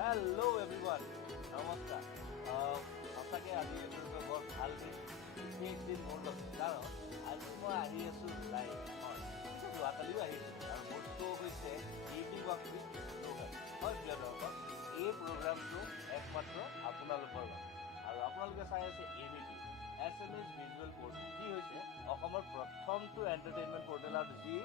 Hello everyone. নমস্কাৰ সঁচাকৈ আজি এইটো বৰ ভাল দিন বিশেষ দিন মোৰ লগত কাৰণ আজি মই আহি আছোঁ লাইভ যোৱাকালিও আহিছোঁ আৰু মোৰ শ্ব' হৈছে ইভিনিং ৱাক উইথ ৰোহন হয় প্ৰিয় দৰ্শক এই প্ৰগ্ৰামটো একমাত্ৰ আপোনালোকৰ বাবে আৰু আপোনালোকে চাই আছে AVP SMS ভিজুৱেল পৰ্টেল যি হৈছে অসমৰ প্ৰথমটো এণ্টাৰটেইনমেণ্ট পৰ্টেল আৰু যি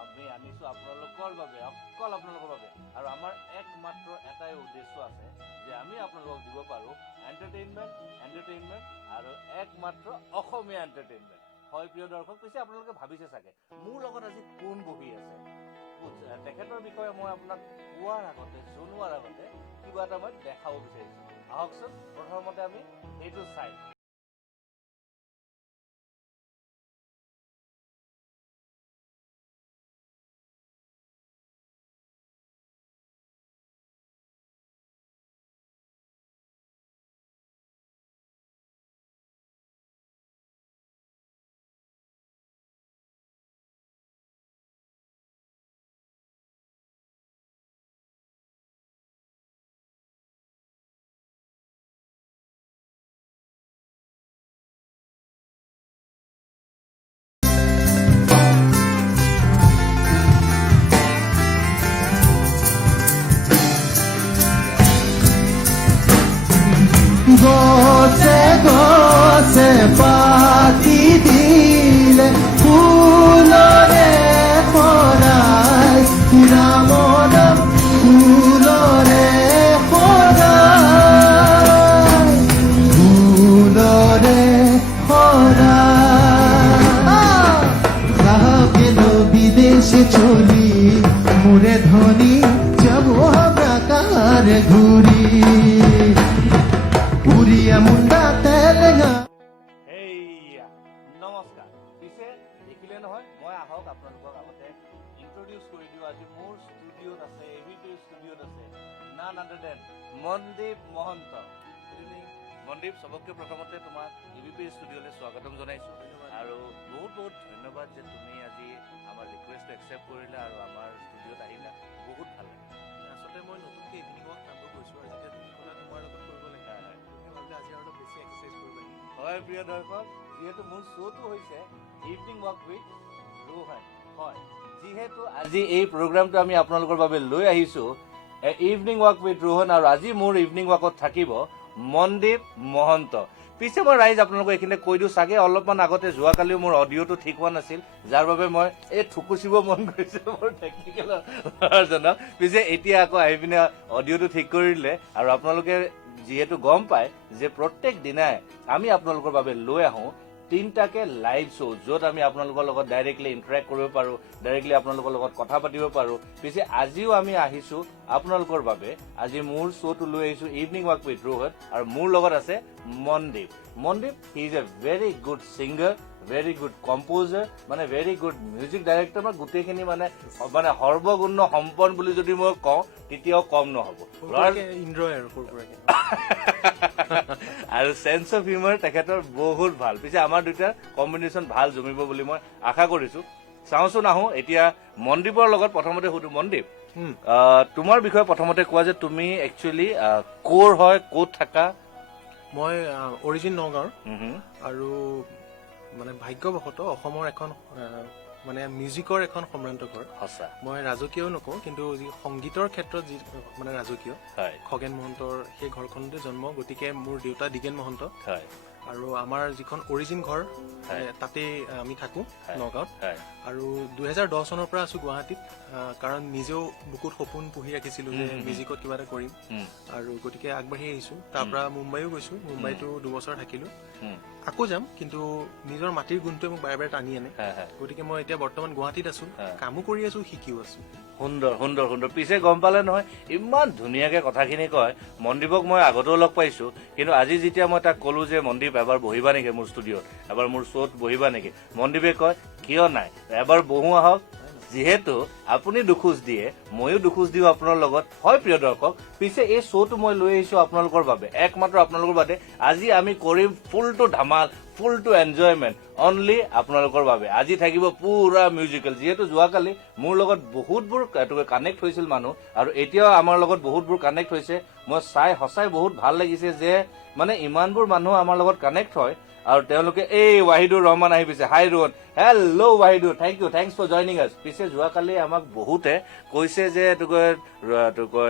আমি আনিছোঁ আপোনালোকৰ বাবে অকল আপোনালোকৰ বাবে আৰু আমাৰ একমাত্ৰ এটাই উদ্দেশ্য আছে যে আমি আপোনালোকক দিব পাৰোঁ এণ্টাৰটেইনমেণ্ট আৰু একমাত্ৰ অসমীয়া এণ্টাৰটেইনমেণ্ট হয় প্ৰিয় দৰ্শক পিছে আপোনালোকে ভাবিছে চাগে মোৰ লগত আজি কোন বহি আছে তেখেতৰ বিষয়ে মই আপোনাক কোৱাৰ আগতে জনোৱাৰ আগতে কিবা এটা মই দেখাব বিচাৰিছোঁ আহকচোন প্ৰথমতে আমি এইটো চাই গছে গছে পাতি দিলে ফুলৰে সৰাই ৰাম নাম ফুলৰে সৰাই ফুলৰে সৰাই কাহিল বিদেশে চলি মোৰে ধনী যাব আমৰা কাৰ ঘুৰি উড়িয়া মুন্ডা তেলেঙ্গা এইয়া নমস্কাৰ পিছে দেখিলে নহয় মই আহক আপোনালোকক আগতে ইন্ট্ৰডিউচ কৰি দিওঁ আজি মোৰ ষ্টুডিঅ'ত আছে AVP ষ্টুডিঅ'ত আছে নান আদাৰ দেন মনদীপ মহন্ত মনদীপ চবতকৈ প্ৰথমতে তোমাক AVP ষ্টুডিঅ'লৈ স্বাগতম জনাইছোঁ আৰু বহুত বহুত ধন্যবাদ যে তুমি আজি আমাৰ ৰিকুৱেষ্টটো একচেপ্ট কৰিলা আৰু আমাৰ ষ্টুডিঅ'ত আহিলা বহুত ভাল লাগিল আচলতে মই নতুনকৈ ইভিনিং ৱাক আৰম্ভ কৰিছোঁ আৰু যেতিয়া তুমি ক'লা তোমাৰ লগত কৰিব লাগে তুমি ভাবিলে আজি আৰু অলপ বেছি এক্সাৰচাইজ কৰিব লাগে হয় প্ৰিয় দৰ্শক যিহেতু মোৰ শ্ব'টো হৈছে ইভিনিং ৱাক উইথ ৰোহন হয় যিহেতু আজি এই প্ৰগ্ৰামটো আমি আপোনালোকৰ বাবে লৈ আহিছোঁ ইভিনিং ৱাক উইথ ৰোহন আৰু আজি মোৰ ইভিনিং ৱাকত থাকিব মনদীপ মহন্ত পিছে মই ৰাইজ আপোনালোকক এইখিনিতে কৈ দিওঁ চাগে অলপমান আগতে যোৱাকালিও মোৰ অডিঅ'টো ঠিক হোৱা নাছিল যাৰ বাবে মই এই থুকুচিব মন কৰিছোঁ মোৰ টেকনিকেল ল'ৰাজনক পিছে এতিয়া আকৌ আহি পিনে অডিঅ'টো ঠিক কৰি দিলে আৰু আপোনালোকে যিহেতু গম পায় যে প্ৰত্যেক দিনাই আমি আপোনালোকৰ বাবে লৈ আহোঁ তিনিটাকে লাইভ শ্ব' য'ত আমি আপোনালোকৰ লগত ডাইৰেক্টলি ইণ্টাৰেক্ট কৰিব পাৰোঁ ডাইৰেক্টলি আপোনালোকৰ লগত কথা পাতিব পাৰোঁ পিছে আজিও আমি আহিছোঁ আপোনালোকৰ বাবে আজি মোৰ শ্ব'টো লৈ আহিছোঁ ইভিনিং ৱাক উইথ ৰোহন আৰু মোৰ লগত আছে মনদীপ হি is A very good singer very good composer মানে ভেৰি গুড মিউজিক ডাইৰেক্টৰ মানে গোটেইখিনি মানে সৰ্বগুণ সম্পন্ন বুলি যদি মই কওঁ তেতিয়াও কম নহ'ব ইন্দ্ৰই আৰু সৰু সুৰাকৈ আৰু চেন্স অফ হিউমাৰ তেখেতৰ বহুত ভাল পিছে আমাৰ দুটাৰ কম্বিনেশ্যন ভাল জমিব বুলি মই আশা কৰিছোঁ চাওঁচোন আহোঁ এতিয়া মনদীপৰ লগত প্ৰথমতে সুধো মনদীপ তোমাৰ বিষয়ে প্ৰথমতে কোৱা যে তুমি একচুৱেলি ক'ৰ হয় ক'ত থাকা মই অৰিজিন নগাঁৱৰ আৰু মানে ভাগ্যবশতঃ অসমৰ এখন মানে মিউজিকৰ এখন সম্ভ্ৰান্ত ঘৰ সঁচা মই ৰাজকীয়ও নকওঁ কিন্তু যি সংগীতৰ ক্ষেত্ৰত যি মানে ৰাজকীয় হয় খগেন মহন্তৰ সেই ঘৰখনতে জন্ম গতিকে মোৰ দেউতা দিগেন মহন্ত হয় আৰু আমাৰ যিখন অৰিজিন ঘৰ তাতেই আমি থাকোঁ নগাঁৱত আৰু 2010 চনৰ পৰা আছোঁ গুৱাহাটীত কাৰণ নিজেও বুকুত সপোন পুহি ৰাখিছিলোঁ যে মিউজিকত কিবা এটা কৰিম আৰু গতিকে আগবাঢ়ি আহিছোঁ তাৰ পৰা মুম্বাইও গৈছোঁ মুম্বাইতো 2 বছৰ থাকিলোঁ আকৌ যাম কিন্তু নিজৰ মাটিৰ গুণটোৱে মোক বাৰে বাৰে টানি আনে গতিকে মই এতিয়া বৰ্তমান গুৱাহাটীত আছোঁ কামো কৰি আছোঁ শিকিও আছোঁ সুন্দৰ সুন্দৰ সুন্দৰ পিছে গম পালে নহয় ইমান ধুনীয়াকৈ কথাখিনি কয় মনদীপক মই আগতেও লগ পাইছোঁ কিন্তু আজি যেতিয়া মই তাক ক'লোঁ যে মনদীপ এবাৰ বহিবা নেকি মোৰ ষ্টুডিঅ'ত এবাৰ মোৰ শ্ব'ত বহিবা নেকি মনদীপে কয় কিয় নাই এবাৰ বহো আহক যিহেতু আপুনি দুখোজ দিয়ে ময়ো দুখোজ দিওঁ আপোনাৰ লগত হয় প্ৰিয় দৰ্শক পিছে এই শ্ব'টো মই লৈ আহিছো আপোনালোকৰ বাবে একমাত্ৰ আপোনালোকৰ বাবে আজি আমি কৰিম ফুলটো ধামাল ফুলটো এনজয়মেণ্ট অনলি আপোনালোকৰ বাবে আজি থাকিব পুৰা মিউজিকেল যিহেতু যোৱাকালি মোৰ লগত বহুতবোৰ কানেক্ট হৈছিল মানুহ আৰু এতিয়াও আমাৰ লগত বহুতবোৰ কানেক্ট হৈছে মই চাই সঁচাই বহুত ভাল লাগিছে যে মানে ইমানবোৰ মানুহ আমাৰ লগত কানেক্ট হয় আৰু তেওঁলোকে এই ৱাহিদুৰ ৰহমান আহি পিছে hi Rohan hello' Wahidur thanks for joining us পিছে যোৱাকালি আমাক বহুতে কৈছে যে এইটো কয়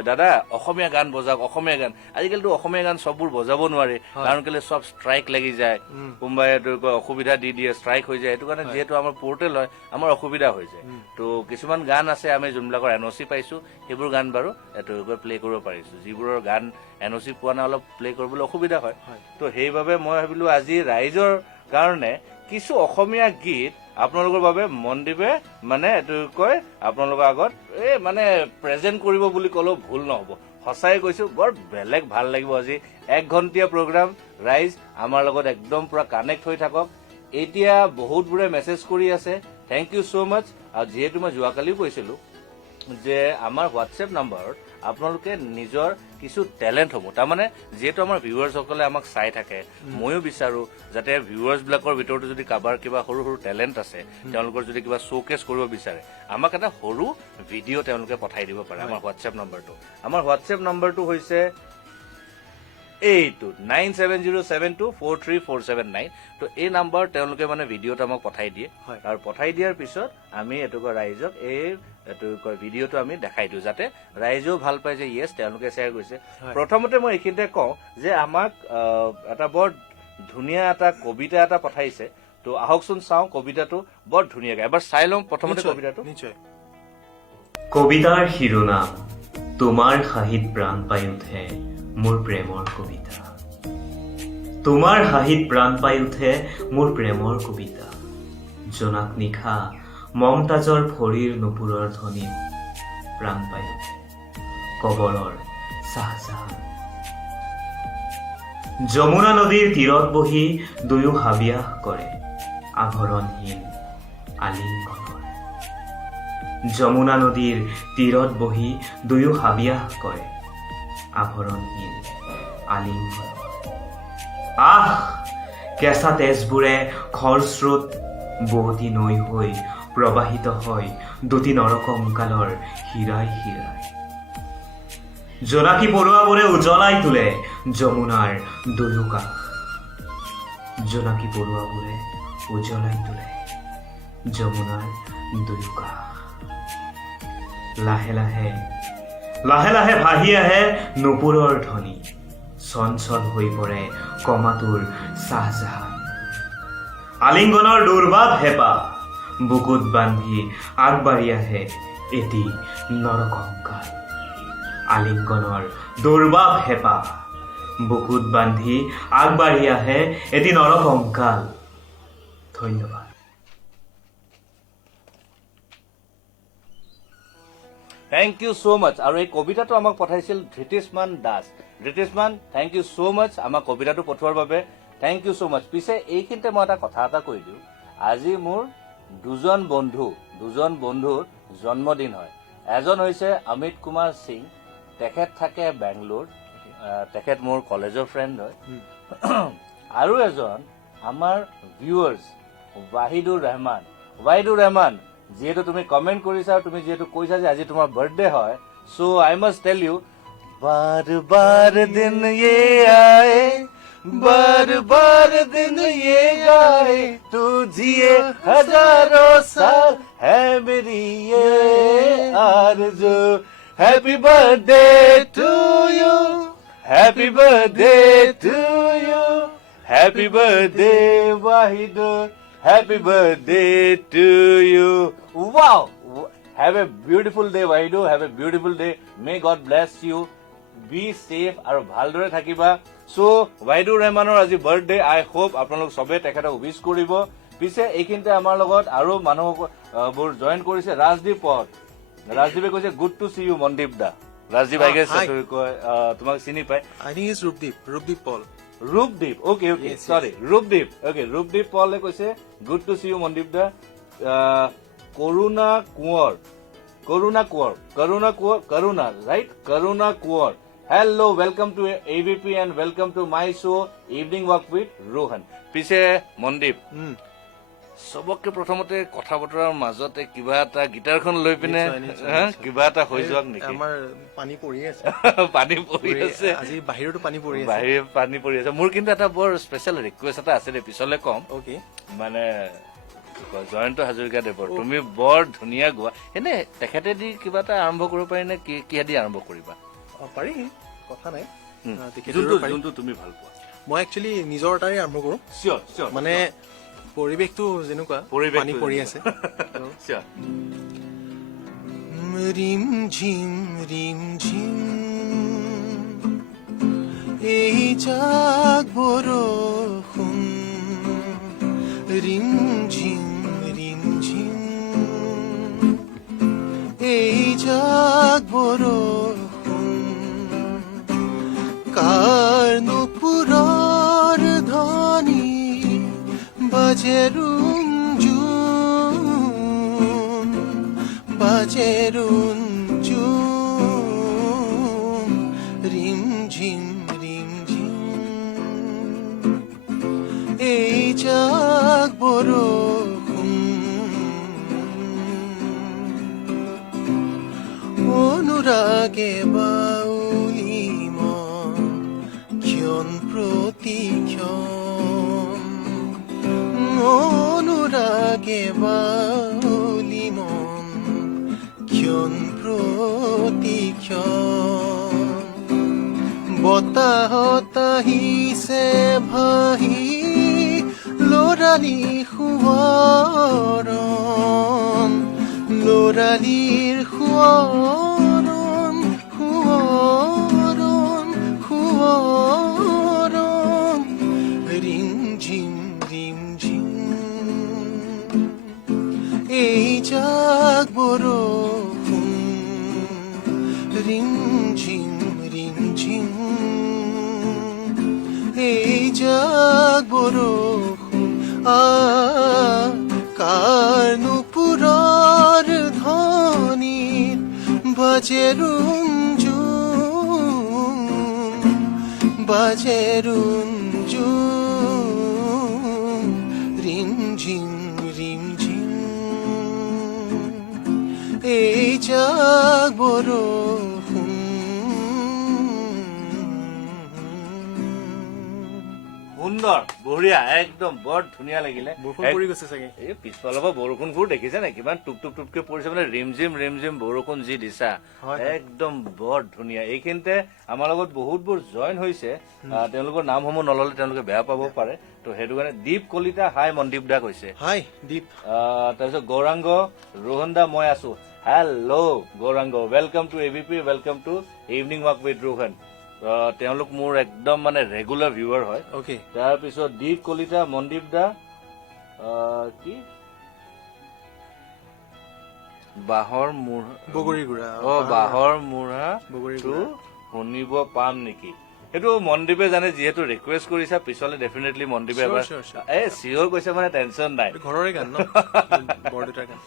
দাদা অসমীয়া গান বজাওক অসমীয়া গান আজিকালিতো অসমীয়া গান চববোৰ বজাব নোৱাৰে কাৰণ কেলে চব ষ্ট্ৰাইক লাগি যায় কোনোবাই এইটো কয় অসুবিধা দি দিয়ে ষ্ট্ৰাইক হৈ যায় এইটো কাৰণে যিহেতু আমাৰ পৰ্টেল হয় আমাৰ অসুবিধা হৈ যায় তো কিছুমান গান আছে আমি যোনবিলাকৰ এনঅ'চি পাইছো সেইবোৰ গান বাৰু এইটো প্লে কৰিব পাৰিছো যিবোৰৰ গান এনঅ'চি পোৱা নাই অলপ প্লে কৰিবলৈ অসুবিধা হয় তো সেইবাবে মই ভাবিলো আজি ৰাইজৰ কাৰণে কিছু অসমীয়া গীত আপোনালোকৰ বাবে মনদ্বীপে মানে এইটো কয় আপোনালোকৰ আগত এই মানে প্ৰেজেণ্ট কৰিব বুলি ক'লেও ভুল নহ'ব সঁচাই কৈছো বৰ বেলেগ ভাল লাগিব আজি 1 ঘণ্টীয়া প্ৰগ্ৰাম ৰাইজ আমাৰ লগত একদম পুৰা কানেক্ট হৈ থাকক এতিয়া বহুতবোৰে মেছেজ কৰি আছে থেংক ইউ ছ' মাছ আৰু যিহেতু মই যোৱাকালিও কৈছিলো যে আমাৰ হোৱাটছএপ নম্বৰত আপোনালোকে নিজৰ কিছু টেলেণ্টসমূহ তাৰমানে যিহেতু আমাৰ ভিউৱাৰ্ছসকলে আমাক চাই থাকে ময়ো বিচাৰো যাতে ভিউৱাৰ্ছবিলাকৰ ভিতৰতো যদি কাৰোবাৰ কিবা সৰু সৰু টেলেণ্ট আছে তেওঁলোকৰ যদি কিবা শ্ব'কেছ কৰিব বিচাৰে আমাক এটা সৰু ভিডিঅ' তেওঁলোকে পঠাই দিব পাৰে আমাৰ হোৱাটছএপ নম্বৰটো হৈছে এইটো 9707243479 তো এই নাম্বাৰ তেওঁলোকে মানে ভিডিঅ'টো আমাক পঠাই দিয়ে আৰু পঠাই দিয়াৰ পিছত আমি এইটো ৰাইজক এইটো ভিডিঅ'টো আমি দেখাই দিওঁ যাতে ৰাইজেও ভাল পায় যে ইয়েছ তেওঁলোকে শ্বেয়াৰ কৰিছে প্ৰথমতে মই এইখিনিতে কওঁ যে আমাক এটা বৰ ধুনীয়া এটা কবিতা এটা পঠাইছে তো আহকচোন চাওঁ কবিতাটো বৰ ধুনীয়াকৈ এবাৰ চাই লওঁ প্ৰথমতে কবিতাটো নিশ্চয় কবিতাৰ শিৰোনাম তোমাৰ হাঁহিত প্ৰাণ পাই উঠে মোৰ প্ৰেমৰ কবিতা তোমাৰ হাঁহিত প্ৰাণ পাই উঠে মোৰ প্ৰেমৰ কবিতা জোনাক নিশা মমতাজৰ ভৰিৰ নুপুৰৰ ধ্বনিত প্ৰাণ পাই উঠে কবৰৰ চাহজাহান যমুনা নদীৰ তীৰত বহি দুয়ো হাবিয়াস কৰে আভৰণহীন আলিংগনৰ যমুনা নদীৰ তীৰত বহি দুয়ো হাবিয়াস কৰে আভৰণহীন আলিংগনৰ আহ কেঁচা তেজবোৰে খৰস্ৰোত বোৱতী নৈ হৈ প্ৰবাহিত হয় দুটি নৰকংকালৰ হীৰাই হীৰাই জোনাকী পৰুৱাবোৰে উজ্বলাই তোলে যমুনাৰ দুয়ো কাষ জোনাকী পৰুৱাবোৰে উজ্বলাই তোলে যমুনাৰ দুয়ো কাষ লাহে লাহে লাহে লাহে ভাহি আহে নুপুৰৰ ধ্বনি চঞ্চল হৈ পৰে কমাটোৰ চাহজাহান আলিংগনৰ দুৰ্বাপ হেঁপাহ বুকুত বান্ধি আগবাঢ়ি আহে এটি নৰকংকাল আলিংগনৰ দুৰ্বাপ হেঁপাহ বুকুত বান্ধি আগবাঢ়ি আহে এটি নৰকংকাল ধন্যবাদ থেংক ইউ ছ' মাছ আৰু এই কবিতাটো আমাক পঠাইছিল ধৃতিষ্মান দাস ধৃতিষ্মান থেংক ইউ ছ' মাছ আমাক কবিতাটো পঠোৱাৰ বাবে থেংক ইউ ছ' মাছ পিছে এইখিনিতে মই এটা কথা এটা কৈ দিওঁ আজি মোৰ দুজন বন্ধুৰ জন্মদিন হয় এজন হৈছে অমিত কুমাৰ সিং তেখেত থাকে বেংগলোৰ তেখেত মোৰ কলেজৰ ফ্ৰেণ্ড হয় আৰু এজন আমাৰ ভিউৱাৰ্ছ ৱাহিদুৰ ৰহমান যিহেতু তুমি কমেণ্ট কৰিছা আৰু তুমি যিহেতু কৈছা যে আজি তোমাৰ বাৰ্থডে হয় so I must tell you বাৰ বাৰ দিন ये आए बार बार दिन ये गाए तू जिए हजारों साल है मेरी ये आरज़ू happy birthday to you happy birthday to you happy birthday Wahidur Happy birthday to you. Wow! Have a beautiful day, Wahidu. Have a beautiful day. May God bless you. Be safe আৰু ভালদৰে থাকিবা. So, Wahidur Rahmanৰ আজি birthday. I hope আপোনালোক সবে তেখেতক wish কৰিব. পিছে এইখিনিতে আমাৰ লগত আৰু মানুহবোৰ জইন কৰিছে ৰাজদীপে কৈছে good to see you Mandeep দা. ৰাজদীপ আই গেছ তোমাক চিনি পায়. I think it's Rupdeep Paul. Rupdeep, okay, sorry, Rupdeep, okay, Rupdeep Paul কৈছে good to see you Mandeep da Karuna Kuar. Karuna, right? Karuna Kuar. Hello, welcome to AVP and welcome to my show Evening Walk with Rohan. পিছে মনদীপ সবকে প্ৰথমতে কথা বতৰাৰ মাজতে কিবা এটা গিটাৰখন লৈ পিনে কিবা এটা হৈ যাওক নেকি? আমাৰ পানী পৰি আছে পানী পৰি আছে আজি বাহিৰতো পানী পৰি আছে বাহিৰ পানী পৰি আছে মোৰ কিন্তু এটা বৰ স্পেচিয়েল ৰিকুৱেষ্ট এটা আছে পিছলে কম ওকে মানে জয়ন্ত হাজৰিকা দেৱৰ তুমি বৰ ধুনীয়া গোৱা এনে তেখেতেদি কিবা এটা আৰম্ভ কৰিব পাৰি নে কিহেদি আৰম্ভ কৰিবা পাৰি কথা নাই যোনটো তুমি ভাল পোৱা মই একচুৱেলি নিজৰ তাৰে আৰম্ভ কৰো চিয়ৰ চিয়ৰ মানে পৰিৱেশটো যেনেকুৱা পানী পৰি আছে চিয়ৰ ৰিম ঝিম এই জাগ বৰষুণ ৰিম ঝিম এই জাগ বৰষুণ কাৰ নুপুৰৰ ধ্বনি বাজে ৰুঞ্জুন ৰিম ঝিম এই জাগ বৰষুণ অনুৰাগে বাউলি মন ক্ষণ প্ৰতিক্ষণ অনুৰাগে বাউলি মন ক্ষণ প্ৰতিক্ষণ বতাহত আহিছে ভাহি লৰালি সোঁৱৰণ লৰালিৰ সোঁৱৰণ ৰিম ঝিম এই জাগ বৰষুণ ৰিম ঝিম এই জাগ বৰষুণ কাৰ নুপুৰৰ ধ্বনিত বাজে ৰুঞ্জুন ৰিম ঝিম এই জাগ বৰষুণ সুন্দৰ বঢ়িয়া একদম বৰ ধুনীয়া লাগিলে বৰষুণ পৰি গৈছে চাগে এই পিছফালৰ পৰা বৰষুণবোৰ দেখিছে নে কিমান টুপ টুপকে পৰিছে মানে ৰিমঝিম বৰষুণ যি দিছা একদম বৰ ধুনীয়া এইখিনিতে আমাৰ লগত বহুতবোৰ জইন হৈছে তেওঁলোকৰ নামসমূহ নললে তেওঁলোকে বেয়া পাব পাৰে তো সেইটো কাৰণে দীপ কলিতা হাই মনদীপ দা কৈছে হাই দীপ তাৰপিছত গৌৰাংগ ৰোহন দা মই আছো hello' Gouranga welcome to AVP welcome to evening walk with Rohan তেওঁলোক মোৰ একদম মানে ৰেগুলাৰ ভিউৱাৰ হয় ওকে তাৰপিছত দীপ কলিতা মনদীপ দা কি বাঁহৰ মূঢ়া বগৰীগুৰা বাঁহৰ মূঢ়া বগৰীগুৰা শুনিব পাম নেকি এইটো মনদীপে জানে যিহেতু ৰিকুৱেষ্ট কৰিছা পিছলে ডেফিনেটলি মনদীপে এবাৰ চিয়ৰ কৈছে মানে টেনচন নাই ঘৰৰে গান ন বৰদেউতাৰ গান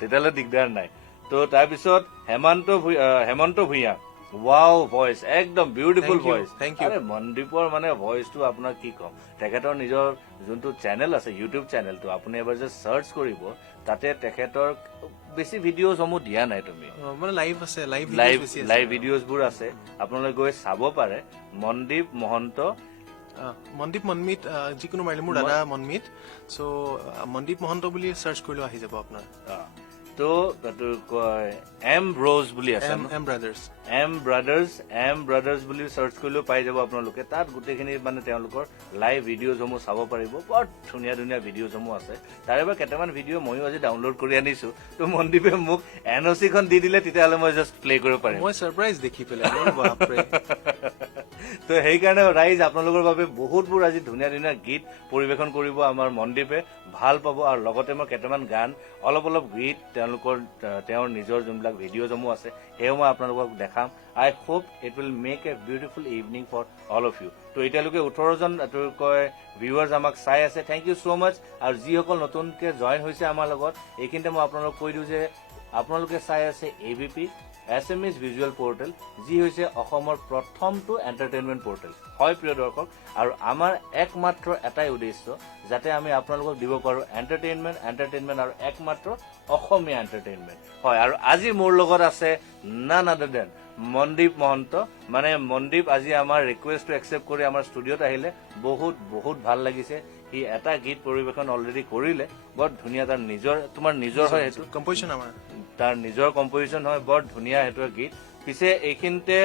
তেতিয়াহ'লে দিগদাৰ নাই তো তাৰপিছত হেমন্ত ভূঞা ৱাও ভইচ একদম বিউটিফুল ভইচ আৰে মনদীপৰ মানে ভইচটো আপোনাৰ কি ক'ম তেখেতৰ নিজৰ যোনটো চেনেল আছে ইউটিউব চেনেলটো আপুনি এবাৰ যে চাৰ্চ কৰিব তাতে তেখেতৰ বেছি ভিডিঅ'সমূহ দিয়া নাই তুমি মানে লাইভ আছে লাইভ ভিডিঅ'ছবোৰ আছে আপোনালোকে গৈ চাব পাৰে মনদীপ মহন্ত মনদীপ মনমিত যিকোনো মাৰিলে মোৰ দাদা মনমিত চ' মনদীপ মহন্ত বুলি চাৰ্চ কৰিলেও আহি যাব আপোনাৰ তো কয় এম ব্ৰজ বুলি আছে এম ব্ৰাদাৰ্ছ বুলি চাৰ্চ কৰিলেও পাই যাব আপোনালোকে তাত গোটেইখিনি মানে তেওঁলোকৰ লাইভ ভিডিঅ'সমূহ চাব পাৰিব বৰ ধুনীয়া ধুনীয়া ভিডিঅ'সমূহ আছে তাৰে পৰা কেইটামান ভিডিঅ' ময়ো আজি ডাউনলোড কৰি আনিছো তো মনদীপে মোক NOC খন দি দিলে তেতিয়াহ'লে মই জাষ্ট প্লে কৰিব পাৰিম মই সাৰপ্ৰাইজ দেখি পেলাই তো সেইকাৰণে ৰাইজ আপোনালোকৰ বাবে বহুতবোৰ আজি ধুনীয়া ধুনীয়া গীত পৰিৱেশন কৰিব আমাৰ মনদীপে, ভাল পাব। আৰু লগতে মই কেইটামান গান অলপ গীত তেওঁৰ নিজৰ যোনবিলাক ভিডিঅ'সমূহ আছে সেয়াও মই আপোনালোকক দেখাম। I hope it will make a beautiful evening for all of you. তো এতিয়ালৈকে 18জন ভিউৱাৰ্ছ আমাক চাই আছে, থেংক ইউ ছ' মাছ। আৰু যিসকল নতুনকৈ জইন হৈছে আমাৰ লগত, এইখিনিতে মই আপোনালোকক কৈ দিওঁ যে আপোনালোকে চাই আছে AVP SMS ভিজুৱেল পৰ্টেল, যি হৈছে অসমৰ প্ৰথমটো এণ্টাৰটেইনমেণ্ট পৰ্টেল। হয় প্ৰিয় দৰ্শক, আৰু আমাৰ একমাত্ৰ এটাই উদ্দেশ্য যাতে আমি আপোনালোকক দিব পাৰোঁ এণ্টাৰটেইনমেণ্ট আৰু একমাত্ৰ অসমীয়া এণ্টাৰটেইনমেণ্ট। হয়, আৰু আজি মোৰ লগত আছে নান আদাৰ দেন মনদীপ মহন্ত। মানে মনদীপ আজি আমাৰ ৰিকুৱেষ্টটো একচেপ্ট কৰি আমাৰ ষ্টুডিঅ'ত আহিলে, বহুত ভাল লাগিছে। সি এটা গীত পৰিৱেশন অলৰেডি কৰিলে, বৰ ধুনীয়া। তোমাৰ নিজৰ হয় সেইটো কম্পজিশ্যন, আমাৰ তাৰ নিজৰ কম্পজিশ্যন হয়, বৰ ধুনীয়া সেইটো গীত। পিছে এইখিনিতে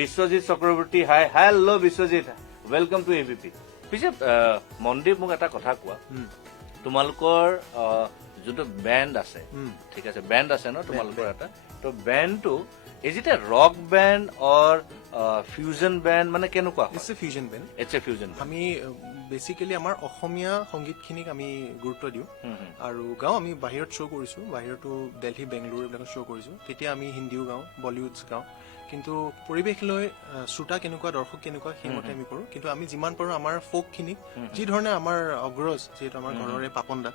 Biswajit Chakraborty, hi hello' Biswajit, welcome to AVP। পিছে মনদীপ, মোক এটা কথা কোৱা, তোমালোকৰ যোনটো বেণ্ড আছে, ঠিক আছে, বেণ্ড আছে ন তোমালোকৰ এটা, তো বেণ্ডটো is it a rock band or fusion band, মানে কেনেকুৱা? It's a fusion band. It's a fusion. আমি বেচিকেলি আমাৰ অসমীয়া সংগীতখিনিক আমি গুৰুত্ব দিওঁ আৰু গাওঁ। আমি বাহিৰত শ্ব' কৰিছোঁ, বাহিৰতো দিল্লী, বেংগলোৰ এইবিলাকত শ্ব' কৰিছোঁ। তেতিয়া আমি হিন্দীও গাওঁ, বলিউডছ গাওঁ। কিন্তু পৰিৱেশ লৈ শ্ৰোতা কেনেকুৱা, দৰ্শক কেনেকুৱা, সেইমতে আমি কৰোঁ। কিন্তু আমি যিমান পাৰোঁ আমাৰ ফ'কখিনিক, যি ধৰণে আমাৰ অগ্ৰজ, যিহেতু আমাৰ ঘৰৰে পাপন দা,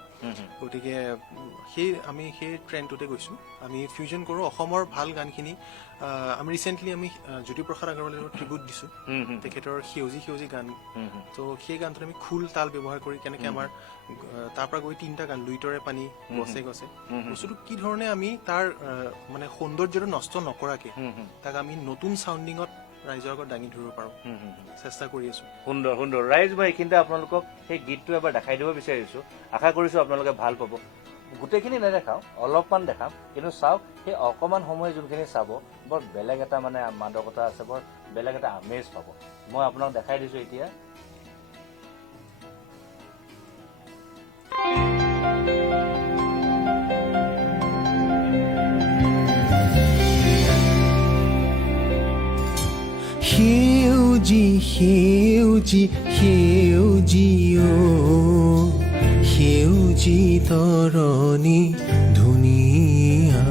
গতিকে আমি সেই ট্ৰেণ্ডটোতে গৈছোঁ। আমি ফিউজন কৰোঁ অসমৰ ভাল গানখিনি। আমি ৰিচেণ্টলি জ্যোতিপ্ৰসাদ আগৰৱালৰ ট্ৰিবিউট দিছোঁ, তেখেতৰ সেউজী গান। তো সেই গানটোত আমি খোল তাল ব্যৱহাৰ কৰি কেনেকৈ আমাৰ তাৰ পৰা গৈ 3টা গান, লুইতৰে পানী, গছে গছে, বস্তুটো কি ধৰণে আমি তাৰ মানে সৌন্দৰ্যটো নষ্ট নকৰাকে তাক আমি নতুন চাউণ্ডিঙত ৰাইজৰ আগত দাঙি ধৰিব পাৰোঁ, চেষ্টা কৰি আছোঁ। সুন্দৰ ৰাইজ, মই এইখিনিতে আপোনালোকক সেই গীতটো এবাৰ দেখাই দিব বিচাৰিছোঁ। আশা কৰিছোঁ আপোনালোকে ভাল পাব। গোটেইখিনি নেদেখাওঁ, অলপমান দেখাম, কিন্তু চাওক, সেই অকণমান সময় যোনখিনি চাব, বৰ বেলেগ এটা মানে মাদকতা আছে, বৰ বেলেগ এটা আমেজ পাব। মই আপোনাক দেখাই দিছোঁ এতিয়া। সেউজী তৰণী ধুনীয়া,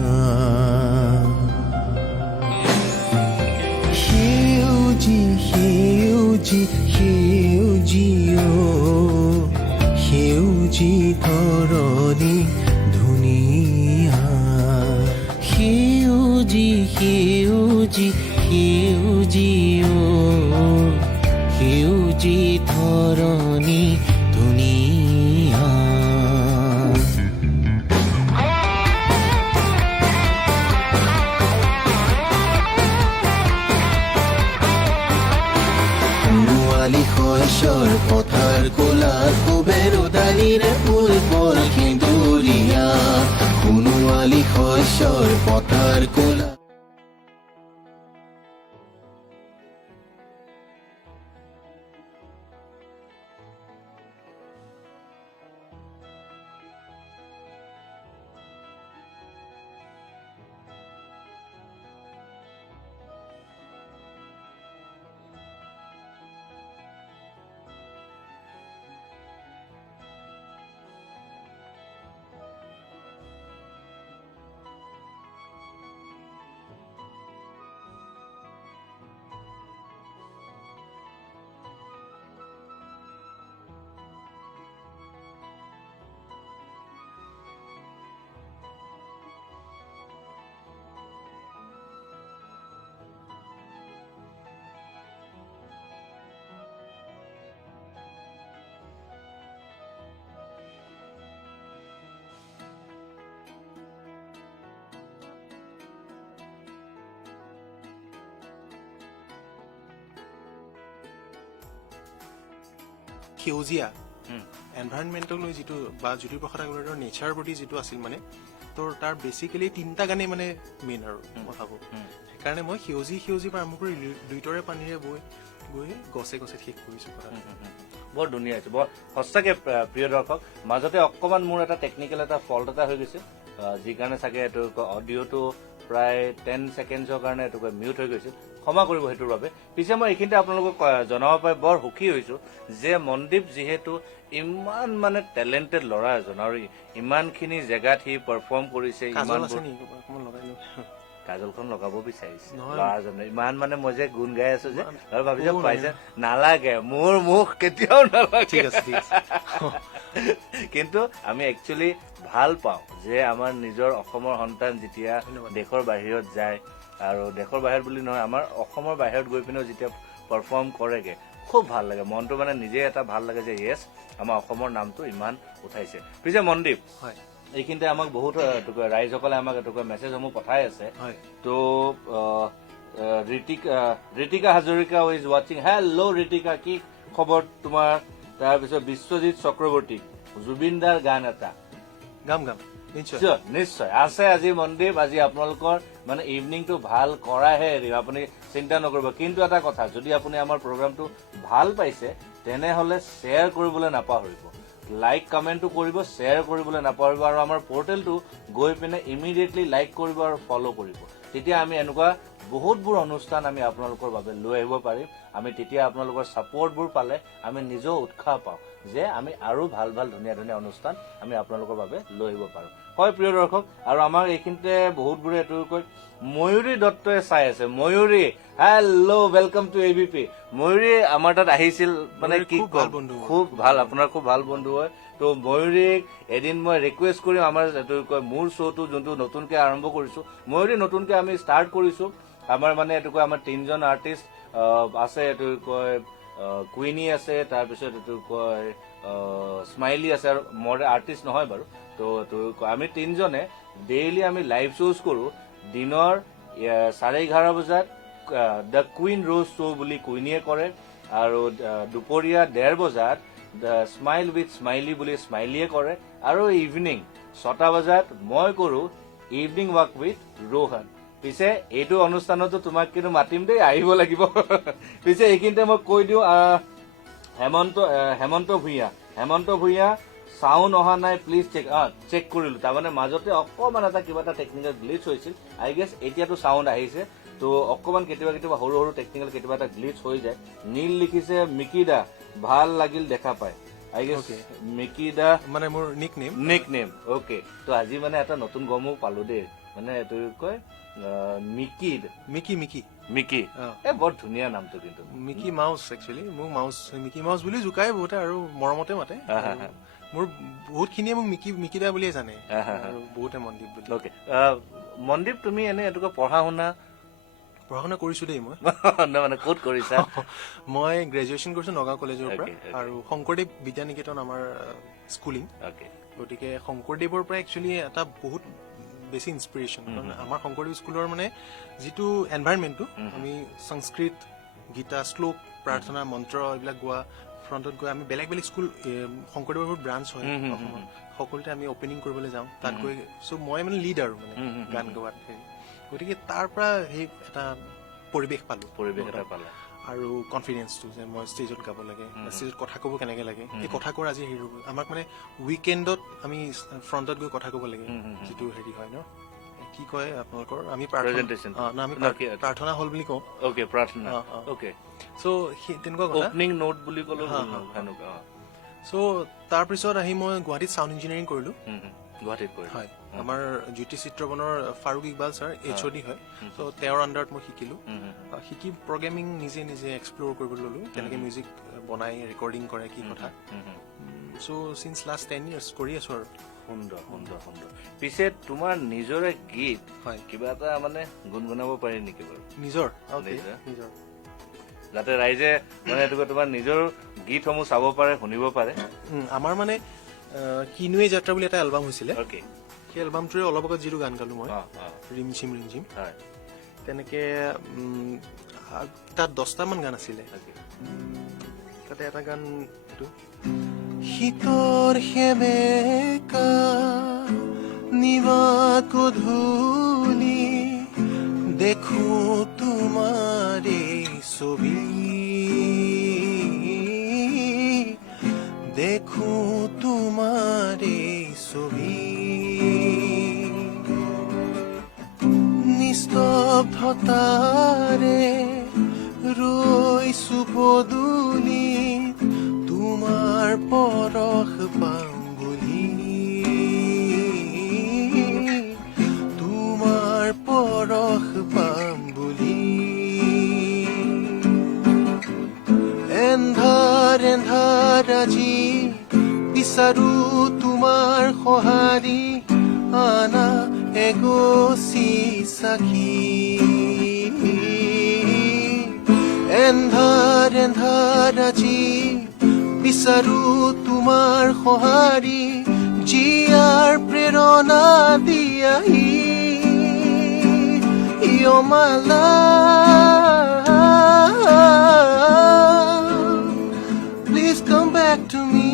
সেউজী তৰণী ধুনীয়া, সেউজী ধৰণী ধুনীয়া। সোণোৱালী শস্যৰ পথাৰ কোলা, কুবেৰ উদালিৰে ফুল ফল সেন্দুৰীয়া, সোণোৱালী শস্যৰ পথাৰ কোলা। সেউজীয়া এনভাইৰনমেণ্টক লৈ যিটো, বা জ্যোতিপ্ৰসাদ আগৰৱালৰ নেচাৰৰ প্ৰতি যিটো আছিল, মানে তোৰ তাৰ বেচিকেলি 3টা গানেই মানে মেইন আৰু মই ভাবোঁ। সেইকাৰণে মই সেউজী পৰা আৰম্ভ কৰি লুইতৰে পানীৰে গৈ গছে গছে শেষ কৰিছোঁ কথা। বৰ ধুনীয়া হৈছে, বৰ সঁচাকৈ প্ৰিয় দৰ্শক। মাজতে অকণমান মোৰ এটা টেকনিকেল এটা ফল্ট এটা হৈ গৈছে, যি কাৰণে চাগে এইটো অডিঅ'টো প্ৰায় 10 ছেকেণ্ডছৰ কাৰণে এইটো মিউট হৈ গৈছিল, ক্ষমা কৰিব সেইটোৰ বাবে। পিছে মই এইখিনিতে আপোনালোকক জনাব পাই বৰ সুখী হৈছো যে মনদীপ যিহেতু ইমান মানে টেলেণ্টেড ল'ৰা এজন আৰু ইমানখিনি জেগাত সি পাৰফৰ্ম কৰিছে, কাজল আছে নেকি অকমান লগাই লওঁ কাজলখন লগাব বিচাৰিছে নহয়। ল'ৰাজনে ইমান মানে মই যে গুণ গাই আছো যে আৰু ভাবিছে পাইছে নালাগে, মোৰ মুখ কেতিয়াও নালাগে। ঠিক আছে ঠিক আছে কিন্তু আমি একচুৱেলি ভাল পাওঁ যে আমাৰ নিজৰ অসমৰ সন্তান যেতিয়া ধন্যবাদ। দেশৰ বাহিৰত যায়, আৰু দেশৰ বাহিৰত বুলি নহয় আমাৰ অসমৰ বাহিৰত গৈ পিনেও যেতিয়া পাৰফৰ্ম কৰেগে খুব ভাল লাগে, মনটো মানে নিজে এটা ভাল লাগে যে য়েছ আমাৰ অসমৰ নামটো ইমান উঠাইছে। পিছে মনদীপ, হয় এইখিনিতে আমাক বহুত ৰাইজসকলে আমাক এটুকুৰা মেছেজসমূহ পঠাই আছে। হয় তো ঋতিকা হাজৰিকা ইজ ৱাচিং। হেল্ল' ঋতিকা, কি খবৰ তোমাৰ? তাৰপিছত বিশ্বজিৎ চক্ৰৱৰ্তী, জুবিনদাৰ গান এটা গাম গাম নিশ্চয় নিশ্চয় আছে আজি মনদীপ, আজি আপোনালোকৰ মানে ইভিনিংটো ভাল কৰাহে এৰিম, আপুনি চিন্তা নকৰিব। কিন্তু এটা কথা, যদি আপুনি আমাৰ প্ৰগ্ৰামটো ভাল পাইছে তেনেহলে শ্বেয়াৰ কৰিবলৈ নাপাহৰিব, লাইক কমেণ্টটো কৰিব, শ্বেয়াৰ কৰিবলৈ নাপাহৰিব, আৰু আমাৰ পৰ্টেলটো গৈ পিনে ইমিডিয়েটলি লাইক কৰিব আৰু ফ'ল' কৰিব। তেতিয়া আমি এনেকুৱা বহুতবোৰ অনুষ্ঠান আমি আপোনালোকৰ বাবে লৈ আহিব পাৰিম। আমি তেতিয়া আপোনালোকৰ ছাপৰ্টবোৰ পালে আমি নিজেও উৎসাহ পাওঁ যে আমি আৰু ভাল ভাল ধুনীয়া ধুনীয়া অনুষ্ঠান আমি আপোনালোকৰ বাবে লৈ আহিব পাৰোঁ। হয় প্ৰিয় দৰ্শক, আৰু আমাৰ এইখিনিতে বহুতবোৰে এইটো কৈ ময়ূৰী দত্তই চাই আছে। ময়ূৰী, হেল্ল', ৱেলকাম টু ABP। ময়ূৰী আমাৰ তাত আহিছিল, মানে ময়ূৰী কি খুব কম, ভাল বন্ধু। খুব ভাল, আপোনাৰ খুব ভাল বন্ধু হয়। তো ময়ূৰীক এদিন মই ৰিকুৱেষ্ট কৰিম, আমাৰ এইটো কয় মোৰ শ্ব'টো যোনটো নতুনকৈ আৰম্ভ কৰিছোঁ, ময়ূৰী নতুনকৈ আমি ষ্টাৰ্ট কৰিছোঁ। আমাৰ মানে এইটো কয় আমাৰ 3জন আৰ্টিষ্ট আছে, এইটো কয় কুইনী আছে, তাৰপিছত এইটো কয় স্মাইলী আছে, আৰু মোৰ আৰ্টিষ্ট নহয় বাৰু। তো আমি 3জনে ডেইলি আমি লাইভ শ্ব'জ কৰোঁ। দিনৰ 11:30 বজাত দ্য কুইন ৰ'জ শ্ব' বুলি কুইনীয়ে কৰে, আৰু দুপৰীয়া 1:30 বজাত দ্য স্মাইল উইথ স্মাইলী বুলি স্মাইলীয়ে কৰে, আৰু ইভিনিং 6টা বজাত মই কৰোঁ ইভিনিং ৱাক উইথ ৰোহন। পিছে এইটো অনুষ্ঠানতো তোমাক কিন্তু মাতিম দেই, আহিব লাগিব। পিছে এইখিনিতে মই কৈ দিওঁ, হেমন্ত ভূঞা চাউণ্ড অহা নাই, প্লিজ চেক কৰিলো। তাৰমানে মাজতে অকণমান কিবা এটা টেকনিকেল গ্লিচ হৈছিল, আই গেছ এতিয়াতো চাউণ্ড আহিছে। তো অকণমান কেতিয়াবা সৰু সৰু টেকনিকেল কেতিয়াবা এটা গ্লিচ হৈ যায়। নীল লিখিছে, মিকিদা ভাল লাগিল দেখা পাই, আই গেছ মিকিদা মানে মোৰ নিক নেম। অকে, তো আজি মানে এটা নতুন গমো পালো দেই, মানে এইটো কয় মিকি। বৰ ধুনীয়া নামটো কিন্তু। মিকি মাউচ, একচুৱেলি মোক মিকি মাউচ বুলি জোকাই বহুতে আৰু মৰমতে মাতে। মোৰ বহুতখিনিয়ে মোক মিকিদা বুলিয়ে জানে, আৰু বহুতে মনদীপ বুলি। অকে, মনদীপ তুমি এনে এইটোকে পঢ়া শুনা কৰিছো দেই মই। মানে ক'ত কৰিছা? মই গ্ৰেজুৱেশ্যন কৰিছো নগাঁও কলেজৰ পৰা, আৰু শংকৰদেৱ বিদ্যা নিকেতন আমাৰ স্কুলিং। গতিকে শংকৰদেৱৰ পৰা একচুৱেলি এটা বহুত বেছি ইনস্পিৰেশ্যন, কাৰণ আমাৰ শংকৰদেৱ স্কুলৰ মানে যিটো এনভাইৰনমেণ্টটো, আমি সংস্কৃত, গীতা, শ্লোক, প্ৰাৰ্থনা, মন্ত্ৰ এইবিলাক গোৱা, ফ্ৰণ্টত গৈ আমি বেলেগ স্কুল, শংকৰদেৱৰ বহুত ব্ৰাঞ্চ হয় অসমত, সকলোতে আমি অপেনিং কৰিবলৈ যাওঁ, তাত গৈ চ' মই মানে লিড আৰু মানে গান গোৱাত। গতিকে তাৰ পৰা সেই এটা পৰিৱেশ পালো, আৰু কনফিডেন্সটো যে মই ষ্টেজত গাব লাগে, ষ্টেজত কথা ক'ব কেনেকে লাগে, এই কথা কোৱাৰ আজি হেৰি আমাক মানে উইকেণ্ডত আমি ফ্ৰণ্টত গৈ কথা ক'ব লাগে, যিটো হেৰি হয় ন, কি কয় আপোনালোকৰ, আমি প্ৰাৰ্থনা হল বুলি কওঁ। অকে, প্ৰাৰ্থনা। অকে, চ' তেনেকুৱা কথা, ওপেনিং নোট বুলি ক'লো। চ' তাৰপিছত আহি মই গুৱাহাটীত চাউণ্ড ইঞ্জিনিয়াৰিং কৰিলো। গুৱাহাটীত কৰিলো, হয়। আমাৰ জ্যোতি চিত্ৰবনৰ ফাৰুক ইকবাল ছাৰ HOD হয়, চ' তেওঁৰ আণ্ডাৰত মই শিকিলো। শিকি প্ৰগ্ৰেমিং নিজে এক্সপ্ল'ৰ কৰিবলৈ ললো, কেনেকে মিউজিক বনাই ৰেকৰ্ডিং কৰে, কি কথা। চ' চিন্স লাষ্ট 10 years কৰি আছো আৰু। সুন্দৰ। পিছে তোমাৰ নিজৰে গীত হয়, কিবা এটা মানে গুণগুণাব পাৰি নেকি বাৰু? নিজৰ যাতে ৰাইজে মানে এইটো তোমাৰ নিজৰ গীতসমূহ চাব পাৰে, শুনিব পাৰে। আমাৰ মানে কিনুৱে যাত্ৰা বুলি এটা এলবাম হৈছিলে, সেই এলবামটোৰে অলপ আগত যিটো গান গালো মই, ৰিমঝিম, তেনেকে তাত 10টামান গান আছিলে। তাতে এটা গান এইটো, শীতৰ সেমেকা নিবা গধূলি দেখো তোমাৰে ছবি, দেখো তোমাৰে ছবি, নিৰৱতাৰে ৰৈছো পদূলিত তোমাৰ পৰশ পাম বুলি তোমাৰ পৰশ পাম বুলি এন্ধাৰ এন্ধাৰ আজি বিচাৰো তোমাৰ সঁহাৰি আনা এগছি চাকি এন্ধাৰ এন্ধাৰ আজি বিচাৰো তোমাৰ সঁহাৰি জীয়াৰ প্ৰেৰণা দিয়াহি You're my love Please come back to me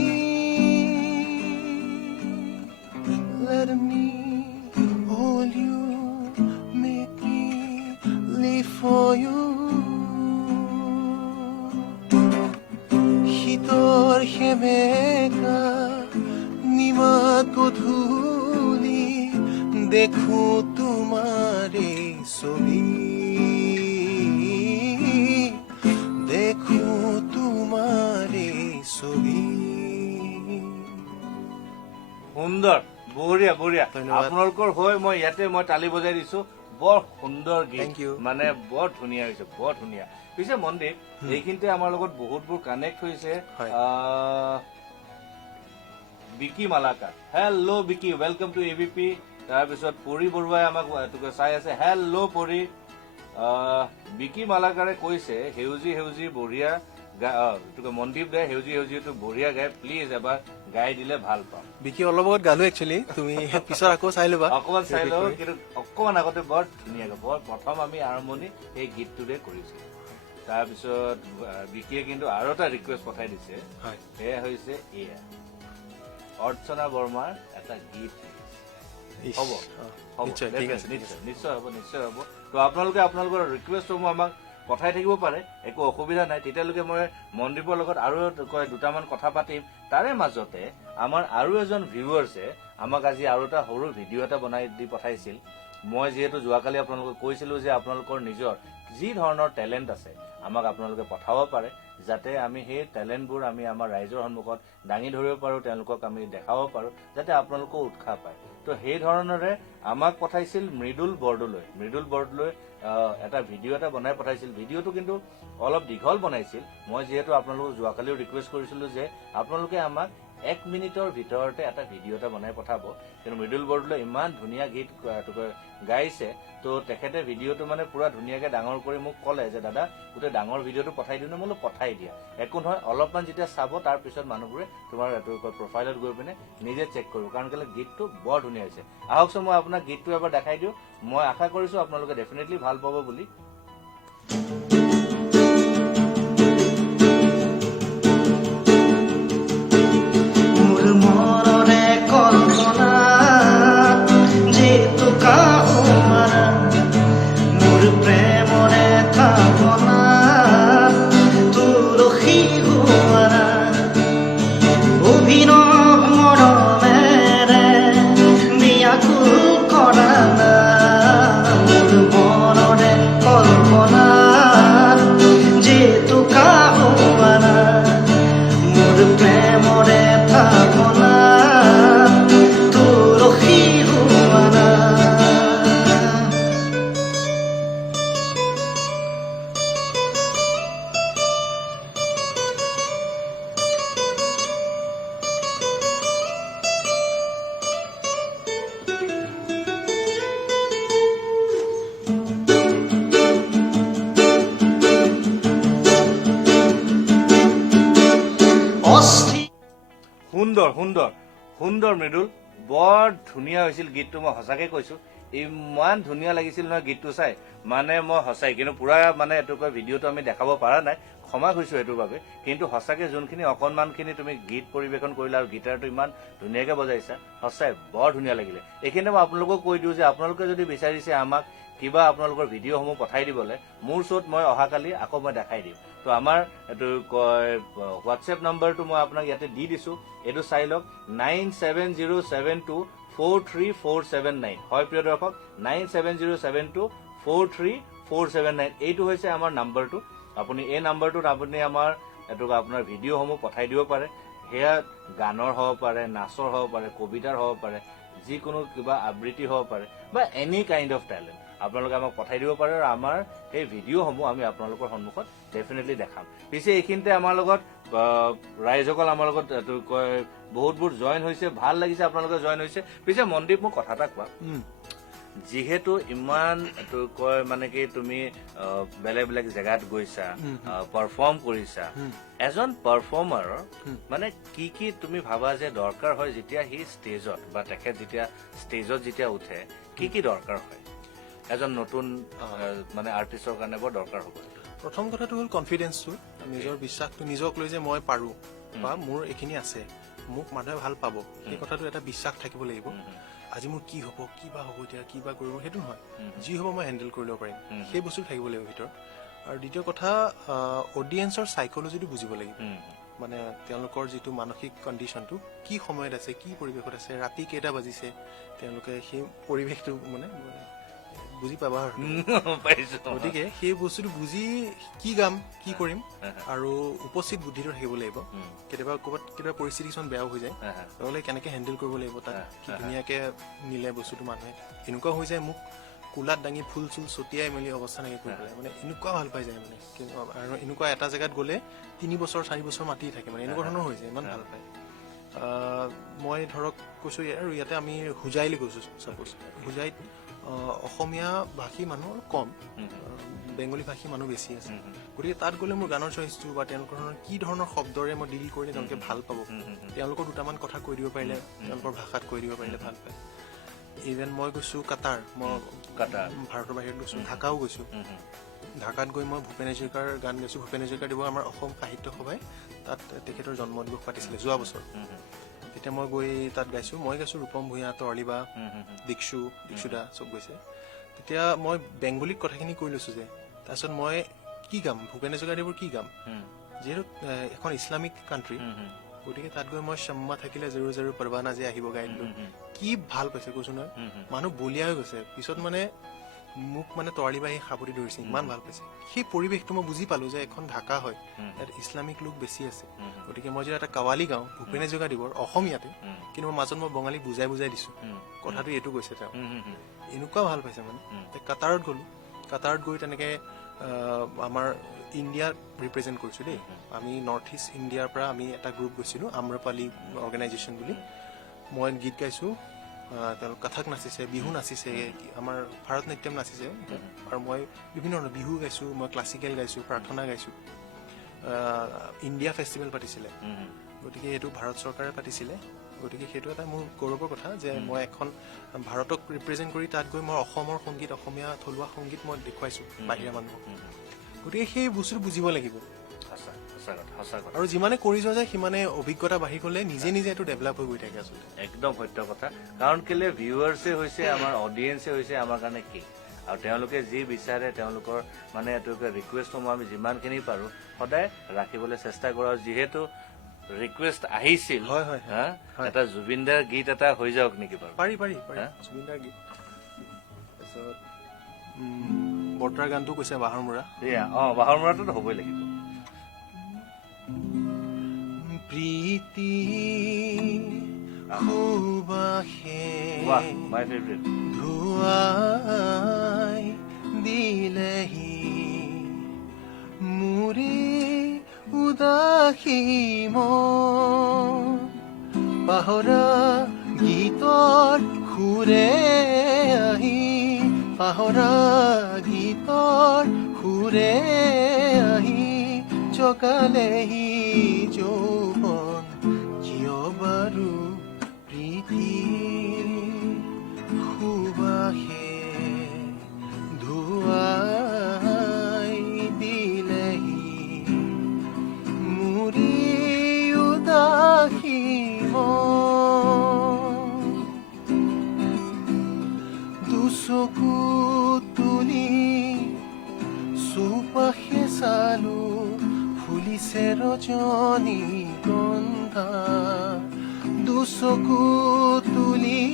Let me hold you Make me live for you শীতৰ সেমেকা নিমাত গধূলি দেখো তোমাৰে ছবি দেখো তোমাৰে ছবি সুন্দৰ বঢ়িয়া বঢ়িয়া ধন্যবাদ। আপোনালোকৰ হৈ মই ইয়াতে মই তালি বজাই দিছো বৰ সুন্দৰ গীত Thank you. মানে বৰ ধুনীয়া হৈছে বৰ ধুনীয়া পিছে মনদীপ এইখিনিতে আমাৰ লগত বহুতবোৰ কানেক্ট হৈছে হয়। Vicky Malakar hello' Vicky welcome to ABP তাৰপিছত পৰি বৰুৱাই আমাক তোকে চাই আছে হেল্ল' পৰি বিকি মালাকাৰে কৈছে সেউজী সেউজী বঢ়িয়া তোকে মনদীপ দাই সেউজী সেউজীটো বঢ়িয়া গায় প্লিজ এবাৰ গাই দিলে ভাল পাম বিকি অলপ আগত গালো একচুৱেলি তুমি পিছত আকৌ চাই ল'বা অকমান চাই লওঁ কিন্তু অকমান আগতে বৰ ধুনীয়াকৈ বৰ প্ৰথম আমি আৰম্ভণি এই গীতটোৰে কৰিছিলো তাৰপিছত বিকিয়ে কিন্তু আৰু এটা ৰিকুৱেষ্ট পঠাই দিছে হয় সেয়া হৈছে এয়া অৰ্চনা বৰ্মাৰ এটা গীত ইছ, হ'ব অ, নিশ্চয় ঠিক আছে নিশ্চয় নিশ্চয় হ'ব নিশ্চয় হ'ব তো আপোনালোকে আপোনালোকৰ ৰিকুৱেষ্টসমূহ আমাক পঠাই থাকিব পাৰে একো অসুবিধা নাই তেতিয়ালৈকে মই মনদীপৰ লগত আৰু দুটামান কথা পাতিম তাৰে মাজতে আমাৰ আৰু এজন ভিউৱাৰ্ছে আমাক আজি আৰু এটা সৰু ভিডিঅ' এটা বনাই দি পঠাইছিল মই যিহেতু যোৱাকালি আপোনালোকক কৈছিলো যে আপোনালোকৰ নিজৰ যি ধৰণৰ টেলেণ্ট আছে আমাক আপোনালোকে পঠাব পাৰে যাতে আমি সেই টেলেণ্টবোৰ আমি আমাৰ ৰাইজৰ সন্মুখত দাঙি ধৰিব পাৰো তেওঁলোকক আমি দেখাব পাৰো যাতে আপোনালোকেও উৎসাহ পায় তো সেই ধৰণৰে আমাক পঠাইছিল মৃদুল বৰদলৈ এটা ভিডিঅ' এটা বনাই পঠাইছিল ভিডিঅ'টো কিন্তু অলপ দীঘল বনাইছিল মই যিহেতু আপোনালোকক যোৱাকালিও ৰিকুৱেষ্ট কৰিছিলো যে আপোনালোকে আমাক 1 মিনিটৰ ভিতৰতে এটা ভিডিঅ' এটা বনাই পঠাব কিন্তু মৃদুল বৰদলৈ ইমান ধুনীয়া গীত গাইছে তো তেখেতে ভিডিঅ'টো মানে পুৰা ধুনীয়াকে ডাঙৰ কৰি মোক ক'লে যে দাদা গোটেই ডাঙৰ ভিডিঅ'টো পঠাই দিওঁ মই পঠাই দিয়া একো নহয় অলপমান যেতিয়া চাব তাৰ পিছত মানুহবোৰে তোমাৰ প্ৰফাইলত গৈ পিনে নিজে চেক কৰিব কাৰণ কেলে গীতটো বৰ ধুনীয়া হৈছে আহকচোন মই আপোনাক গীতটো এবাৰ দেখাই দিওঁ মই আশা কৰিছো আপোনালোকে ডেফিনেটলি ভাল পাব বুলি সুন্দৰ মৃদুল বৰ ধুনীয়া হৈছিল গীতটো মই সঁচাকে কৈছো ইমান ধুনীয়া লাগিছিল নহয় গীতটো চাই মানে মই সঁচাই কিন্তু পুৰা মানে এটুকুৰা ভিডিঅ'টো আমি দেখাব পৰা নাই ক্ষমা কৈছো এইটোৰ বাবে কিন্তু সঁচাকে যোনখিনি অকণমানখিনি তুমি গীত পৰিৱেশন কৰিলা আৰু গীটাৰটো ইমান ধুনীয়াকে বজাইছা সঁচাই বৰ ধুনীয়া লাগিলে এইখিনিতে মই আপোনালোকক কৈ দিওঁ যে আপোনালোকে যদি বিচাৰিছে আমাক কিবা আপোনালোকৰ ভিডিঅ'সমূহ পঠাই দিবলৈ মোৰ ওচৰত মই অহাকালি আকৌ মই দেখাই দিম তো আমাৰ এইটো হোৱাটছএপ নম্বৰটো মই আপোনাক ইয়াতে দি দিছো এইটো চাই লওক 9707243479 হয় প্ৰিয় দৰ্শক 9707243479 479 এইটো হৈছে আমাৰ নাম্বাৰটো আপুনি এই নাম্বাৰটোত আপুনি আমাৰ এইটো আপোনাৰ ভিডিঅ'সমূহ পঠাই দিব পাৰে সেয়া গানৰ হ'ব পাৰে নাচৰ হ'ব পাৰে কবিতাৰ হ'ব পাৰে যিকোনো কিবা আবৃত্তি হ'ব পাৰে বা এনি কাইণ্ড অফ টেলেণ্ট আপোনালোকে আমাক পঠাই দিব পাৰে আৰু আমাৰ সেই ভিডিঅ'সমূহ আমি আপোনালোকৰ সন্মুখত ডেফিনেটলি দেখাম পিছে এইখিনিতে আমাৰ লগত ৰাইজসকল আমাৰ লগত এইটো কয় বহুত জইন হৈছে ভাল লাগিছে আপোনালোকে জইন হৈছে পিছে মনদীপ মোক কথা এটা কোৱা যিহেতু ইমান এইটো কয় মানে কি তুমি বেলেগ জেগাত গৈছা পাৰফৰ্ম কৰিছা এজন পাৰফৰ্মাৰৰ মানে কি তুমি ভাবা যে দৰকাৰ হয় যেতিয়া সি ষ্টেজত বা তেখেত যেতিয়া ষ্টেজত যেতিয়া উঠে কি দৰকাৰ হয় এজন নতুন মানে আৰ্টিষ্টৰ কাৰণে বৰ দৰকাৰ হ'ব প্ৰথম কথাটো হ'ল কনফিডেন্সটো নিজৰ বিশ্বাসটো নিজক লৈ যে মই পাৰো বা মোৰ এইখিনি আছে মোক মানুহে ভাল পাব সেই কথাটো এটা বিশ্বাস থাকিব লাগিব আজি মোৰ কি হ'ব কিবা হ'ব এতিয়া কিবা কৰিব সেইটো নহয় যি হ'ব মই হেণ্ডেল কৰি ল'ব পাৰিম সেই বস্তু থাকিব লাগিব ভিতৰত আৰু দ্বিতীয় কথা অডিয়েন্সৰ চাইকলজিটো বুজিব লাগিব মানে তেওঁলোকৰ যিটো মানসিক কণ্ডিশ্যনটো কি সময়ত আছে কি পৰিৱেশত আছে ৰাতি কেইটা বাজিছে তেওঁলোকে সেই পৰিৱেশটো মানে বুজি পাবা গতিকে সেই বস্তুটো বুজি কি গাম কি কৰিম আৰু উপস্থিত বুদ্ধিটো থাকিব লাগিব কেতিয়াবা ক'ৰবাত কেতিয়াবা পৰিস্থিতি কিছুমান বেয়াও হৈ যায় নহ'লে কেনেকৈ হেণ্ডেল কৰিব লাগিব তাত কি ধুনীয়াকৈ নিলে বস্তুটো মানুহে এনেকুৱা হৈ যায় মোক কোলাত দাঙি ফুল চুল ছটিয়াই মেলি অৱস্থা নাইকিয়া কৰি পেলাই মানে এনেকুৱা ভাল পাই যায় মানে আৰু এনেকুৱা এটা জেগাত গ'লে 3 বছৰ 4 বছৰ মাতি থাকে মানে এনেকুৱা ধৰণৰ হৈ যায় ইমান ভাল পায় মই ধৰক কৈছোঁ আৰু ইয়াতে আমি হোজাইলৈ গৈছোঁ ছাপ'জ হোজাইত অসমীয়া ভাষী মানুহ কম বেংগলী ভাষী মানুহ বেছি আছে গতিকে তাত গ'লে মোৰ গানৰ চইচটো বা তেওঁলোকৰ কি ধৰণৰ শব্দৰে মই ডিল কৰিলে তেওঁলোকে ভাল পাব তেওঁলোকৰ দুটামান কথা কৈ দিব পাৰিলে তেওঁলোকৰ ভাষাত কৈ দিব পাৰিলে ভাল পায় ইভেন মই গৈছোঁ কাটাৰ মই ভাৰতৰ বাহিৰত গৈছোঁ ঢাকাও গৈছোঁ ঢাকাত গৈ মই ভূপেন হাজৰিকাৰ গান গাইছোঁ ভূপেন হাজৰিকাদেৱৰ আমাৰ অসম সাহিত্য সভাই তাত তেখেতৰ জন্মদিৱস পাতিছিলে যোৱা বছৰ তেতিয়া মই গৈ তাত গাইছোঁ মই গাইছোঁ ৰূপম ভূঞা তৰলিবা দীক্ষুদা চব গৈছে তেতিয়া মই বেংগলীত কথাখিনি কৈ লৈছোঁ যে তাৰপিছত মই কি গাম ভূপেন হাজৰিকাদেৱৰ কি গাম যিহেতু এখন ইছলামিক কাণ্ট্ৰি গতিকে তাত গৈ মই শ্যাম্মা থাকিলে জৰু জৰু পৰৱানা যে আহিব গাই দিলোঁ কি ভাল পাইছে কৈছোঁ নহয় মানুহ বলিয়া হৈ গৈছে পিছত মানে মোক মানে তৰালিবাই সাৱটি ধৰিছে ইমান ভাল পাইছে সেই পৰিৱেশটো মই বুজি পালোঁ যে এখন ঢাকা হয় ইয়াত ইছলামিক লোক বেছি আছে গতিকে মই যদি এটা কাৱালী গাওঁ ভূপেন হাজৰিকাদেৱৰ অসমীয়াতে কিন্তু মই মাজত মই বঙালী বুজাই দিছোঁ কথাটো এইটো কৈছে তেওঁ এনেকুৱা ভাল পাইছে মানে কাটাৰত গ'লোঁ কাটাৰত গৈ তেনেকৈ আমাৰ ইণ্ডিয়া ৰিপ্ৰেজেণ্ট কৰিছোঁ দেই আমি নৰ্থ ইষ্ট ইণ্ডিয়াৰ পৰা আমি এটা গ্ৰুপ গৈছিলোঁ আম্ৰপালি অৰ্গেনাইজেশ্যন বুলি মই গীত গাইছোঁ তেওঁলোক কথক নাচিছে বিহু নাচিছে আমাৰ ভাৰত নাট্যম নাচিছে আৰু মই বিভিন্ন ধৰণৰ বিহু গাইছোঁ মই ক্লাছিকেল গাইছোঁ প্ৰাৰ্থনা গাইছোঁ ইণ্ডিয়া ফেষ্টিভেল পাতিছিলে গতিকে এইটো ভাৰত চৰকাৰে পাতিছিলে গতিকে সেইটো এটা মোৰ গৌৰৱৰ কথা যে মই এখন ভাৰতক ৰিপ্ৰেজেণ্ট কৰি তাত গৈ মই অসমৰ সংগীত অসমীয়া থলুৱা সংগীত মই দেখুৱাইছোঁ বাহিৰা মানুহক গতিকে সেই বস্তুটো বুজিব লাগিব আৰু যিমানে কৰি যোৱা যায় সিমানে অভিজ্ঞতা বাঢ়ি গ'লে নিজে এইটো ডেভেলপ হৈ গৈ থাকে আচলতে একদম সত্য কথা কাৰণ কেলে ভিউৱাৰ্ছে হৈছে আমাৰ অডিয়েঞ্চে হৈছে আমাৰ কাৰণে কি আৰু তেওঁলোকে যি বিচাৰে তেওঁলোকৰ মানে এইটোকে ৰিকুৱেষ্টসমূহ আমি যিমানখিনি পাৰোঁ সদায় ৰাখিবলৈ চেষ্টা কৰোঁ আৰু যিহেতু ৰিকুৱেষ্ট আহিছিল এটা জুবিনদাৰ গীত এটা হৈ যাওক নেকি বাৰু পাৰি জুবিনদাৰ গীত তাৰপিছত বৰ্তাৰ গানটো কৈছে বাহৰ মূৰা বাহৰ মূৰাটোতো হ'বই লাগিব প্ৰীতি সুবাসে ধুৱাই দিলেহি মুৰি উদাসী মন পাহৰা গীতৰ সুৰে আহি পাহৰা গীতৰ সুৰে আহি জগালেহি যৌৱন কিয় বাৰু প্ৰীতি সুবাসে ধুৱাই দিলেহি মুৰি উদাসী মন দুচকু তুলি চৌপাশে চালো ফুলিছে ৰজনী গন্ধা দুচকু তুলি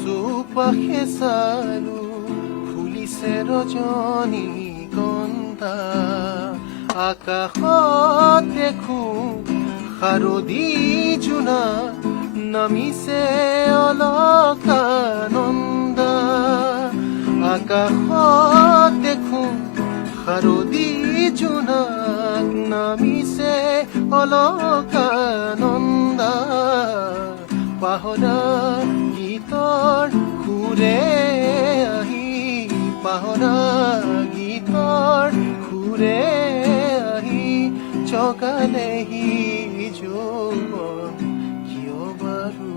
চৌপাশে চালো ফুলিছে নামিছে ৰজনী গন্ধা আকাশত দেখো শাৰদী জোনা নামিছে অলকানন্দা আকাশত দেখো শাৰদী জোনাক নামিছে অলকানন্দা পাহৰা গীতৰ সুৰে আহি পাহৰা গীতৰ সুৰে আহি চকালেহি যৌৱন কিয় বাৰু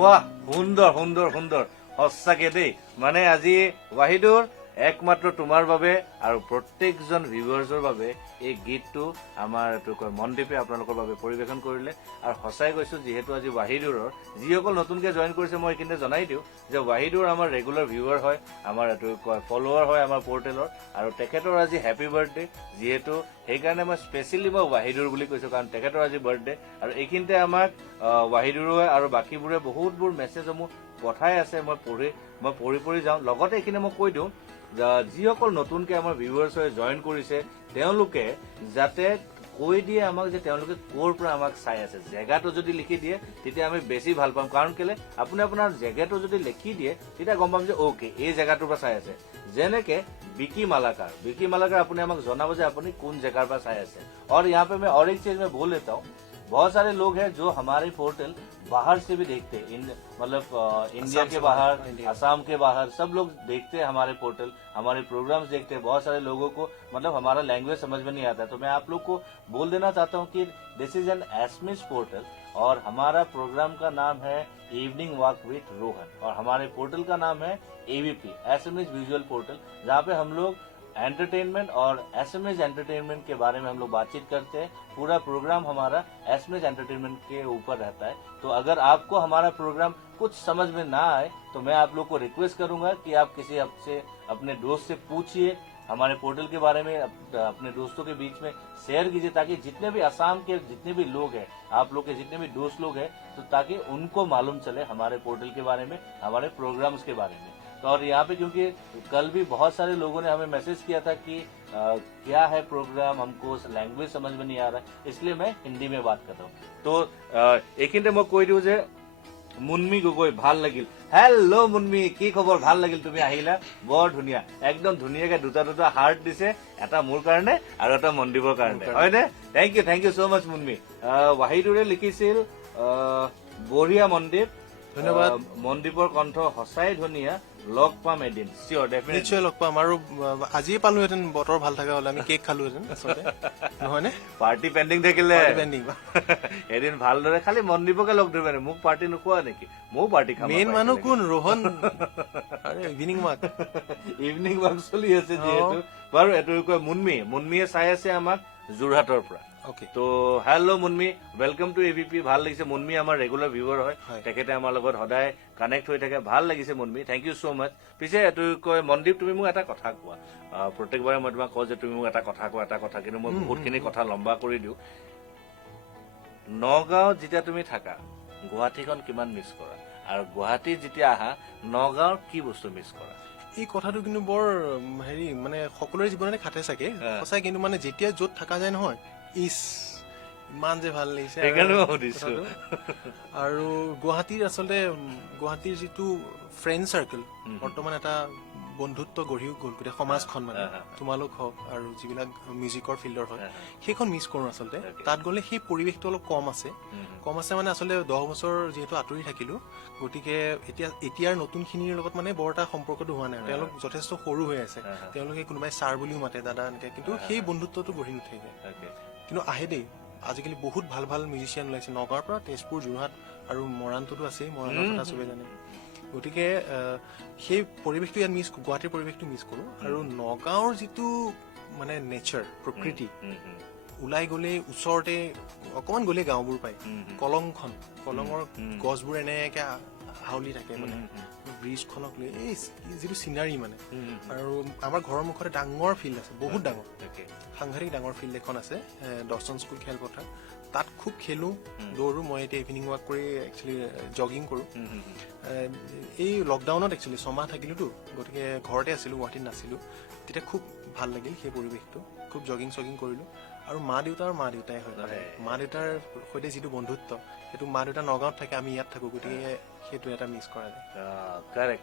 বাহ, সুন্দৰ সুন্দৰ সুন্দৰ সঁচাকে দেই। মানে আজি ৱাহিদুৰ একমাত্ৰ তোমাৰ বাবে আৰু প্ৰত্যেকজন ভিউৱাৰ্ছৰ বাবে এই গীতটো আমাৰ এইটো কয় মনদীপে আপোনালোকৰ বাবে পৰিৱেশন কৰিলে। আৰু সঁচাই কৈছো, যিহেতু আজি ৱাহিদুৰৰ যিসকল নতুনকে জইন কৰিছে মই এইখিনিতে জনাই দিওঁ যে ৱাহিদুৰ আমাৰ ৰেগুলাৰ ভিউৱাৰ হয়, আমাৰ এইটো কয় ফলোৱাৰ হয় আমাৰ পৰ্টেলৰ। আৰু তেখেতৰ আজি হেপী বাৰ্থডে, যিহেতু সেইকাৰণে মই স্পেচিয়েলি মই ৱাহিদুৰ বুলি কৈছো, কাৰণ তেখেতৰ আজি বাৰ্থডে। আৰু এইখিনিতে আমাক ৱাহিদুৰে আৰু বাকীবোৰে বহুতবোৰ মেছেজসমূহ পঠাই আছে, মই পঢ়ি যাওঁ। লগতে এইখিনি মই কৈ দিওঁ, যিসকল নতুনকে আমাৰ ভিউৱাৰ্ছ হৈ জইন কৰিছে তেওঁলোকে যাতে কৈ দিয়ে আমাক যে তেওঁলোকে ক'ৰ পৰা আমাক চাই আছে। জেগাটো যদি লিখি দিয়ে তেতিয়া আমি বেছি ভাল পাম, কাৰণ কেলে আপুনি আপোনাৰ জেগাটো যদি লিখি দিয়ে তেতিয়া গম পাম যে অ'কে এই জেগাটোৰ পৰা চাই আছে। যেনেকে विकी मालाकार अपने हमें जनाब जे अपनी कौन जगह पर चाहे ऐसे। और यहाँ पे मैं और एक चीज मैं बोल लेता हूँ, बहुत सारे लोग हैं जो हमारे पोर्टल बाहर से भी देखते हैं, मतलब इंडिया के बाहर, असम के बाहर सब लोग देखते हैं हमारे पोर्टल, हमारे प्रोग्राम्स देखते हैं। बहुत सारे लोगों को मतलब हमारा लैंग्वेज समझ में नहीं आता है, तो मैं आप लोग को बोल देना चाहता हूँ कि this is an SMS portal और हमारा प्रोग्राम का नाम है इवनिंग वॉक विथ रोहन और हमारे पोर्टल का नाम है एवीपी एसएमएस विजुअल पोर्टल, जहाँ पे हम लोग एंटरटेनमेंट और एसएमएस एंटरटेनमेंट के बारे में हम लोग बातचीत करते हैं। पूरा प्रोग्राम हमारा एसएमएस एंटरटेनमेंट के ऊपर रहता है। तो अगर आपको हमारा प्रोग्राम कुछ समझ में ना आए तो मैं आप लोग को रिक्वेस्ट करूंगा कि आप किसी से अपने दोस्त से पूछिए, हमारे पोर्टल के बारे में अपने दोस्तों के बीच में शेयर कीजिए, ताकि जितने भी असम के जितने भी लोग हैं, आप लोग के जितने भी दोस्त लोग हैं, तो ताकि उनको मालूम चले हमारे पोर्टल के बारे में, हमारे प्रोग्राम्स के बारे में। तो और यहाँ पे क्योंकि कल भी बहुत सारे लोगों ने हमें मैसेज किया था कि क्या है प्रोग्राम, हमको लैंग्वेज समझ में नहीं आ रहा है, इसलिए मैं हिंदी में बात कर रहा हूँ। तो एक मैं কৈ দিওঁ যে মুনমি গগৈ ভাল লাগিল। হেল্ল' মুনমি, কি খবৰ? ভাল লাগিল তুমি আহিলা, বৰ ধুনীয়া, একদম ধুনীয়াকে দুটা দুটা হাৰ্ট দিছে, এটা মোৰ কাৰণে আৰু এটা মনদীপৰ কাৰণে, হয়নে? থেংক ইউ ছ' মাছ মুনমি। ৱাহিদুৰে লিখিছিল বঢ়িয়া মনদীপ, ধন্যবাদ। মনদীপৰ কণ্ঠ সঁচাই ধুনীয়া, লগ পাম এদিন, চিয়ৰ ডেফিনেটলি নিশ্চয় লগ পাম। আৰু আজিয়ে পালোহেঁতেন, বতৰ ভাল থকা হলে আমি কেক খালোহেঁতেন আচলতে, নহয়নে? পাৰ্টি পেণ্ডিং থাকিলে পেণ্ডিং এদিন ভালদৰে, খালি মনদীপকে লগ ধৰিবা নে, মোক পাৰ্টি নোখোৱা নেকি? ময়ো পাৰ্টি খাম। মেইন মানুহ কোন? ৰোহন। ইভিনিং ৱাক চলি আছে যিহেতু। বাৰু এইটো কয় মুনমিয়ে চাই আছে আমাক যোৰহাটৰ পৰা। তো hello' Munmi, welcome to AVP. ভাল লাগিছে, মুনমি আমাৰ ৰেগুলাৰ ভিউৱাৰ হয়, তেখেতে আমাৰ লগত সদায় কানেক্ট হৈ থাকে, ভাল লাগিছে মুনমি, থেংক ইউ ছ' মাছ। পিছে এইটো কয় মনদীপ, তুমি মোক এটা কথা কোৱা, প্ৰত্যেকবাৰে মই তোমাক কওঁ যে তুমি মোক এটা কথা কোৱা, কিন্তু মই বহুতখিনি কথা লম্বা কৰি দিওঁ। নগাঁৱত যেতিয়া তুমি থাকা, গুৱাহাটীখন কিমান মিছ কৰা, আৰু গুৱাহাটীত যেতিয়া আহা নগাঁৱৰ কি বস্তু মিছ কৰা? এই কথাটো কিন্তু বৰ হেৰি, মানে সকলোৰে জীৱনতে খাটে চাগে সঁচাই, কিন্তু মানে যেতিয়া য'ত থকা যায় নহয়, ইমান যে ভাল লাগিছে। আৰু গুৱাহাটীৰ আচলতে গুৱাহাটীৰ যিটো ফ্ৰেণ্ড চাৰ্কেল, বৰ্তমান এটা বন্ধুত্ব গঢ়ি গ'ল গোটেই সমাজখন, মানে তোমালোক হওক আৰু যিবিলাক মিউজিকৰ ফিল্ডৰ হয়, সেইখন মিছ কৰো আচলতে। তাত গ'লে সেই পৰিৱেশটো অলপ কম আছে মানে আচলতে 10 বছৰ যিহেতু আঁতৰি থাকিলো, গতিকে এতিয়াৰ নতুনখিনিৰ লগত মানে বৰ এটা সম্পৰ্কটো হোৱা নাই। তেওঁলোক যথেষ্ট সৰু হৈ আছে, তেওঁলোকে কোনোবাই ছাৰ বুলিও মাতে, দাদা এনেকে, কিন্তু সেই বন্ধুত্বটো গঢ়ি নুঠেগে। কিন্তু আহে দেই, আজিকালি বহুত ভাল ভাল মিউজিচিয়ান ওলাইছে নগাঁৱৰ পৰা, তেজপুৰ, যোৰহাট আৰু মৰাণটোতো আছেই, মৰাণৰ কথা চবেই জানে। গতিকে সেই পৰিৱেশটো ইয়াত গুৱাহাটীৰ পৰিৱেশটো মিছ কৰো। আৰু নগাঁৱৰ যিটো মানে নেচাৰ, প্ৰকৃতি, ওলাই গ'লে ওচৰতে অকমান গ'লে গাঁওবোৰ পায়, কলঙৰ গছবোৰ এনেকে হাউলি থাকে মানে ব্ৰিজখনক লৈ এই যিটো চিনাৰী মানে আৰু আমাৰ ঘৰৰ মুখতে ডাঙৰ ফিল্ড আছে বহুত ডাঙৰ সাংঘাতিক ডাঙৰ ফিল্ড এখন আছে দৰ্শন স্কুল খেলপথাৰ তাত খুব খেলোঁ দৌৰোঁ মই এতিয়া ইভিনিং ৱাক কৰি একচুৱেলি জগিং কৰোঁ এই লকডাউনত একচুৱেলি 6 মাহ থাকিলোঁতো গতিকে ঘৰতে আছিলোঁ গুৱাহাটীত নাছিলোঁ তেতিয়া খুব ভাল লাগিল সেই পৰিৱেশটো খুব জগিং কৰিলোঁ আৰু মা দেউতাই হয় মা দেউতাৰ সৈতে যিটো বন্ধুত্ব সেইটো মা দেউতা নগাঁৱত থাকে আমি ইয়াত থাকোঁ গতিকে সেইটো এটা মিছ কৰা যায়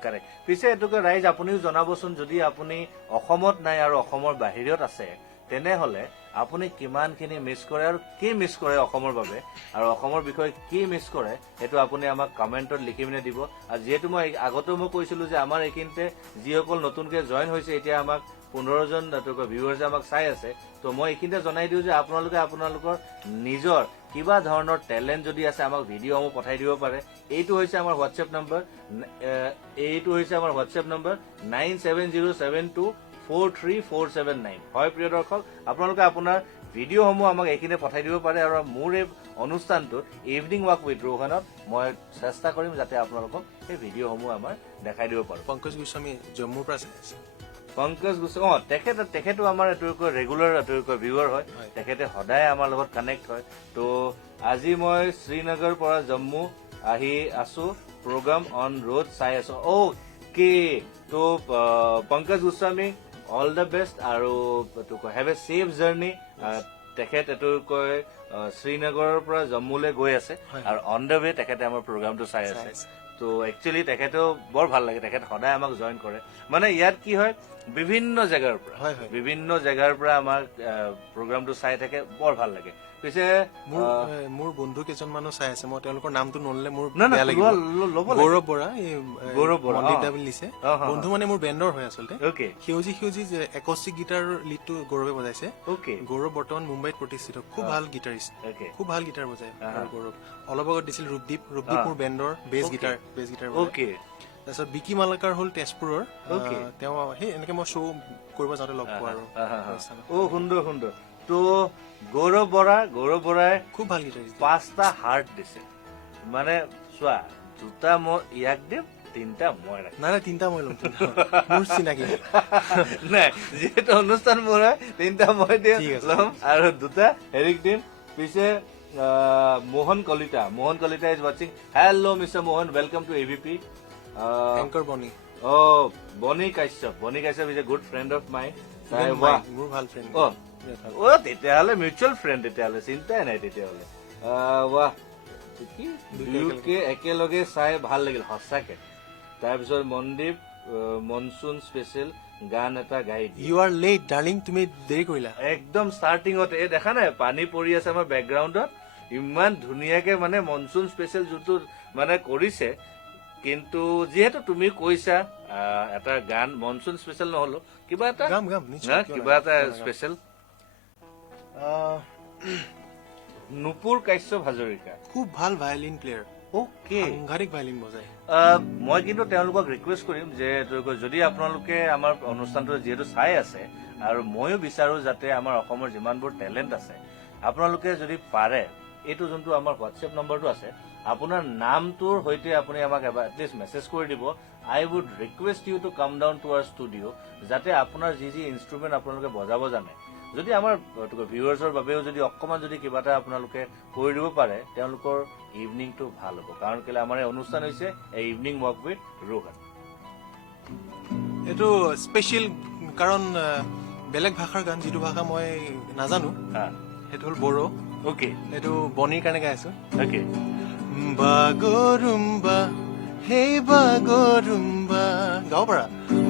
কাৰেক্ট পিছে এইটোকে ৰাইজ আপুনিও জনাবচোন যদি আপুনি অসমত নাই আৰু অসমৰ বাহিৰত আছে তেনেহলে আপুনি কিমানখিনি মিছ কৰে আৰু কি মিছ কৰে অসমৰ বাবে আৰু অসমৰ বিষয়ে কি মিছ কৰে সেইটো আপুনি আমাক কমেণ্টত লিখি পিনে দিব আৰু যিহেতু মই আগতেও মই কৈছিলোঁ যে আমাৰ এইখিনিতে যিসকল নতুনকৈ জইন হৈছে এতিয়া আমাক 15জন ভিউৱাৰ্ছে আমাক চাই আছে তো মই এইখিনিতে জনাই দিওঁ যে আপোনালোকে আপোনালোকৰ নিজৰ কিবা ধৰণৰ টেলেণ্ট যদি আছে আমাক ভিডিঅ'সমূহ পঠাই দিব পাৰে এইটো হৈছে আমাৰ হোৱাটছএপ নম্বৰ 9707243479 হয় প্ৰিয় দৰ্শক আপোনালোকে আপোনাৰ ভিডিঅ'সমূহ আমাক এইখিনিতে পঠাই দিব পাৰে আৰু মোৰ এই অনুষ্ঠানটোত ইভিনিং ৱাক উইথ ৰোহনত মই চেষ্টা কৰিম যাতে আপোনালোকক এই ভিডিঅ'সমূহ আমাৰ দেখাই দিব পাৰোঁ পংকজ গোস্বামী জম্মুৰ পৰা চাই আছে পংকজ গোস্বামী তেখেতো আমাৰ এইটো ৰেগুলাৰ ভিউৱাৰ হয় তেখেতে সদায় আমাৰ লগত কানেক্ট হয় তো আজি মই শ্ৰীনগৰৰ পৰা জম্মু আহি আছো প্ৰগ্ৰাম অন ৰোড চাই আছো অ'কে তো Pankaj Goswami all the best আৰু হেভ এ ছেফ জাৰ্ণি তেখেত এইটো কয় শ্ৰীনগৰৰ পৰা জম্মুলৈ গৈ আছে আৰু অন দ্য ৱে তেখেতে আমাৰ প্ৰগ্ৰামটো চাই আছে তো একচুৱেলি তেখেতেও বৰ ভাল লাগে তেখেত সদায় আমাক জইন কৰে মানে ইয়াত কি হয় বিভিন্ন জেগাৰ পৰা আমাৰ প্ৰগ্ৰামটো চাই থাকে বৰ ভাল লাগে পিছে মোৰ বন্ধু কেইজনমানো চাই আছে মই তেওঁলোকৰ নামটো নললে মোৰ বেয়া লাগিব গৌৰৱ বৰা মন্দিৰ বুলি দিছে বন্ধু মানে মোৰ বেণ্ডৰ হয় আচলতে সেউজী যে একষ্টিক গীটাৰ লিডটো গৌৰৱে বজাইছে গৌৰৱ বৰ্তমান মুম্বাইত প্ৰতিষ্ঠিত খুব ভাল গীটাৰিষ্ট খুব ভাল গীটাৰ বজায় গৌৰৱ অলপ আগত দিছিল ৰূপদীপ মোৰ বেণ্ডৰ বেছ গীটাৰ তাৰপিছত বিকি মালাকাৰ হ'ল তেজপুৰৰ তেওঁ সেই এনেকে মই শ্ব' কৰিব যাওঁতে লগ পোৱা আৰু সুন্দৰ তো গৌৰৱ বৰাই খুব ভাল গীটাৰিষ্ট 5টা হাৰ্ট দিছে মানে চোৱা 2টা মই ইয়াক দিম 3টা মই ৰাখিম নাই 3টা মই ল'ম মোৰ চিনাকি নাই যিহেতু অনুষ্ঠান মোৰ হয় 3টা মই ল'ম আৰু 2টা হেৰিক দিম পিছে মোহন কলিতা ইজ ৱাচিং hello' mister Mohan welcome to AVP anchor বনি বনি Kashyap is a good friend of mine মোৰ ভাল ফ্ৰেণ্ড তেতিয়াহ'লে মিউচুৱেল ফ্ৰেণ্ড তেতিয়াহ'লে চিন্তাই নাই তেতিয়াহ'লে দুয়োকে একেলগে চাই ভাল লাগিল সঁচাকে তাৰপিছত মনদীপ মনচুন স্পেচিয়েল গান এটা গাই ইউ আৰ লেট ডাৰ্লিং তুমি দেৰি কৰিলা একদম ষ্টাৰ্টিঙতে এই দেখা নাই পানী পৰি আছে আমাৰ বেকগ্ৰাউণ্ডত ইমান ধুনীয়াকে মানে মনচুন স্পেচিয়েল যোনটো মানে কৰিছে কিন্তু যিহেতু তুমি কৈছা এটা গান মনচুন স্পেচিয়েল নহলো কিবা এটা স্পেচিয়েল নুপুৰ কাশ্যপ হাজৰিকা খুব ভাল ভায়লিন প্লেয়াৰ সাংঘাতিক ভায়লিন বজায় মই কিন্তু তেওঁলোকক ৰিকুৱেষ্ট কৰিম যে যদি আপোনালোকে আমাৰ অনুষ্ঠানটো যিহেতু চাই আছে আৰু ময়ো বিচাৰো যাতে আমাৰ অসমৰ যিমানবোৰ টেলেণ্ট আছে আপোনালোকে যদি পাৰে এইটো যোনটো আমাৰ হোৱাটছএপ নম্বৰটো আছে আপোনাৰ নামটোৰ সৈতে আপুনি আমাক এটলিষ্ট মেছেজ কৰি দিব I would request you to come down to our studio' যাতে আপোনাৰ যি ইনষ্ট্ৰুমেণ্ট আপোনালোকে বজাব জানে যদি আমাৰ ভিউৱাৰ্ছৰ বাবেও যদি অকণমান যদি কিবা এটা আপোনালোকে কৰি দিব পাৰে তেওঁলোকৰ ইভিনিংটো ভাল হ'ব কাৰণ কেলে আমাৰ এই অনুষ্ঠান হৈছে এই ইভিনিং ৱাক উইথ ৰোহন এইটো স্পেচিয়েল কাৰণ বেলেগ ভাষাৰ গান যিটো ভাষা মই নাজানো সেইটো হ'ল বড়ো এইটো বনিৰ কাৰণে গাই আছো বাগৰুম্বা হে বাগৰুম্বা গাব পাৰা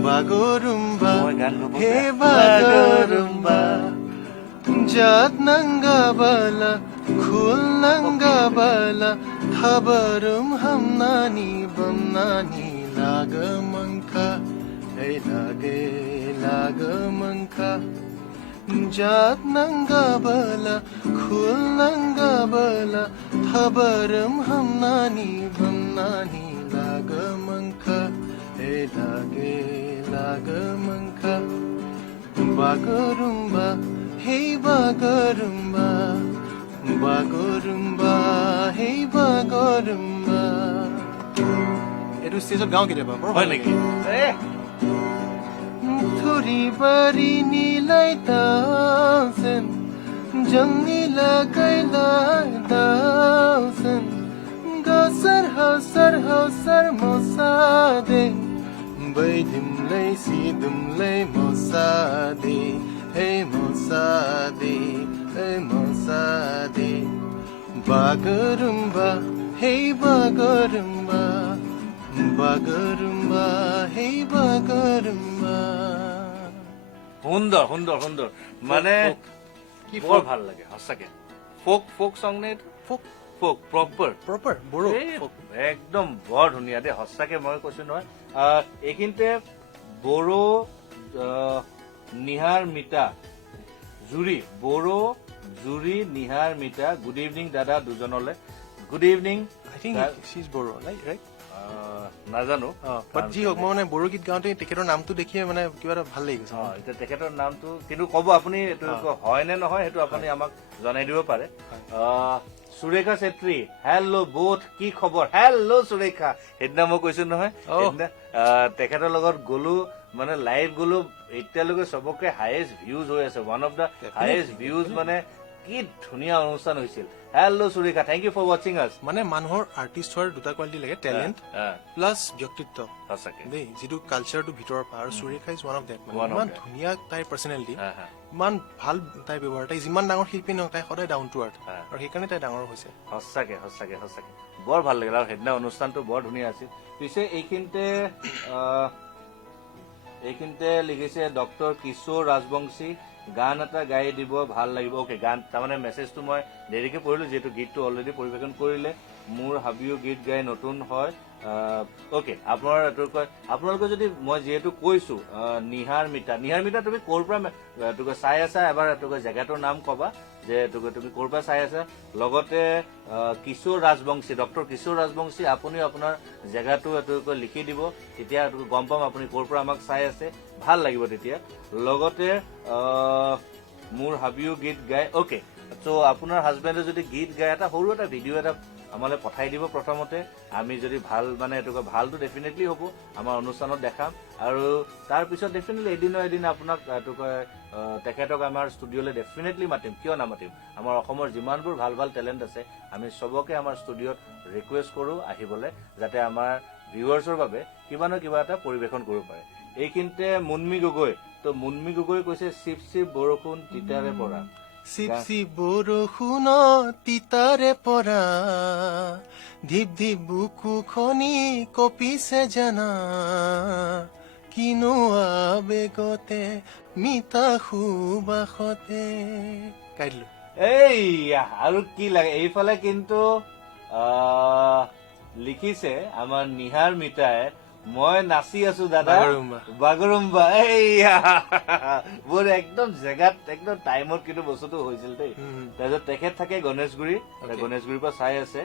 বাগৰুম্বা হে বাগৰুম্বা জাত নংগা বালা খুল নংগা বালা খবৰুম হম নানি বম নানি লাগ মংখা হে লাগ মংখা জাত নংগা বালা খুল নংগা বালা খবরম হম নানি বম নানি লাগ মংখা হে লাগ মংখা বাগরুম্বা হে বাগরুম্বা বাগরুম্বা হে বাগরুম্বা এইটো ষ্টেজত গাওঁ কেতিয়াবা বৰ হয় ভাল নেকি লাগে। এ थोरी बारी नीलाई दाउसन जंगीला कैला दाउसन गसर हौसर मोसादे बैदिमलै सिदुमलै मोसादे हे मोसादे हे मोसादे बागरुम्बा हे बागरुम्बा বাগৰুম্বা হেই বাগৰুম্বা সুন্দৰ সুন্দৰ সুন্দৰ মানে কি বৰ ভাল লাগে সঁচাকে ফোক চং নে ফোক ফোক প্ৰপাৰ প্ৰপাৰ বড়ো folk। একদম বৰ ধুনীয়া দেই সঁচাকে মই কৈছো নহয় এইখিনিতে বড়ো নিহাৰ মিতা জুৰি বড়ো জুৰি নিহাৰ মিতা গুড ইভিনিং দাদা দুজনলৈ good evening I think she's Boro, right? নাজানো বাট যি হওক মই মানে বড়ো গীত গাওঁতে তেখেতৰ নামটো দেখিয়ে মানে কিবা এটা ভাল লাগি গৈছে এতিয়া তেখেতৰ নামটো কিন্তু ক'ব আপুনি এইটো হয় নে নহয় সেইটো আপুনি আমাক জনাই দিব পাৰে সুৰেখা চেত্ৰী হেল্ল' বোথ কি খবৰ হেল্ল' সুৰেখা সেইদিনা মই কৈছো নহয় সেইদিনা তেখেতৰ লগত গলো মানে লাইভ গলো এতিয়ালৈকে চবকে হায়েষ্ট ভিউজ হৈ আছে one of the highest views মানে কি ধুনীয়া অনুষ্ঠান হৈছিল hello' Surekha thank you for ৱাচিং আছ মানে মানুহৰ আৰ্টিষ্ট হোৱাৰ দুটা কোৱালিটি লাগে টেলেণ্ট প্লাছ ব্যক্তিত্ব সঁচাকে দেই যিটো কালচাৰটো ভিতৰৰ পৰা আৰু Surekha is one of that One of ইমান that. ধুনীয়া তাইৰ পাৰ্চনেলিটি ইমান ভাল তাইৰ ব্যৱহাৰ তাই যিমান ডাঙৰ শিল্পী নহওক তাই সদায় ডাউন টু আৰ্থ আৰু সেইকাৰণে তাই ডাঙৰ হৈছে সঁচাকে সঁচাকে সঁচাকে বৰ ভাল লাগিল আৰু সেইদিনা অনুষ্ঠানটো বৰ ধুনীয়া আছিল পিছে এইখিনিতে লিখিছে ডক্টৰ কিশোৰ ৰাজবংশী গান এটা গাই দিব ভাল লাগিব অকে গান তাৰমানে মেছেজটো মই দেৰিকে পঢ়িলো যিহেতু গীতটো অলৰেডি পৰিৱেশন কৰিলে মোৰ হাবিও গীত গাই নতুন হয় অকে আপোনালোকে যদি মই যিহেতু কৈছো নিহাৰ মিতা তুমি ক'ৰ পৰা চাই আছা এবাৰ জেগাটোৰ নাম কবা যে তুমি ক'ৰ পৰা চাই আছা লগতে কিশোৰ ৰাজবংশী ডক্টৰ কিশোৰ ৰাজবংশী আপুনিও আপোনাৰ জেগাটো লিখি দিব তেতিয়া গম পাম আপুনি ক'ৰ পৰা আমাক চাই আছে ভাল লাগিব তেতিয়া লগতে মোৰ হাবিও গীত গাই অকে চ' আপোনাৰ হাজবেণ্ডে যদি গীত গায় এটা সৰু এটা ভিডিঅ' এটা আমালৈ পঠাই দিব প্ৰথমতে আমি যদি ভাল মানে ভালটো ডেফিনেটলি হ'ব আমাৰ অনুষ্ঠানত দেখাম আৰু তাৰপিছত ডেফিনেটলি এদিন আপোনাক তেখেতক আমাৰ ষ্টুডিঅ'লৈ ডেফিনেটলি মাতিম কিয় নামাতিম আমাৰ অসমৰ যিমানবোৰ ভাল ভাল টেলেণ্ট আছে আমি চবকে আমাৰ ষ্টুডিঅ'ত ৰিকুৱেষ্ট কৰোঁ আহিবলৈ যাতে আমাৰ ভিউৱাৰ্ছৰ বাবে কিবা নহয় কিবা এটা পৰিৱেশন কৰিব পাৰে এইখিনিতে মুনমী গগৈ কৈছে চিপ চিপ বৰষুণ তিতাৰে পৰা চিপচি বৰষুণ তিতাৰে পৰা ধিপ ধিপ বুকু খনি কপিছে জানা কিনো আবেগতে মিতা সুবাসতে গাই দিলো এইয়া আৰু কি লাগে এইফালে কিন্তু লিখিছে আমাৰ নিহাৰ মিতাই মই নাচি আছো দাদা বাগৰুম্বা এইয়া মোৰ একদম জেগাত একদম টাইমত কিন্তু বস্তুটো হৈছিল দেই তাৰপিছত তেখেত থাকে গণেশগুৰিৰ পৰা চাই আছে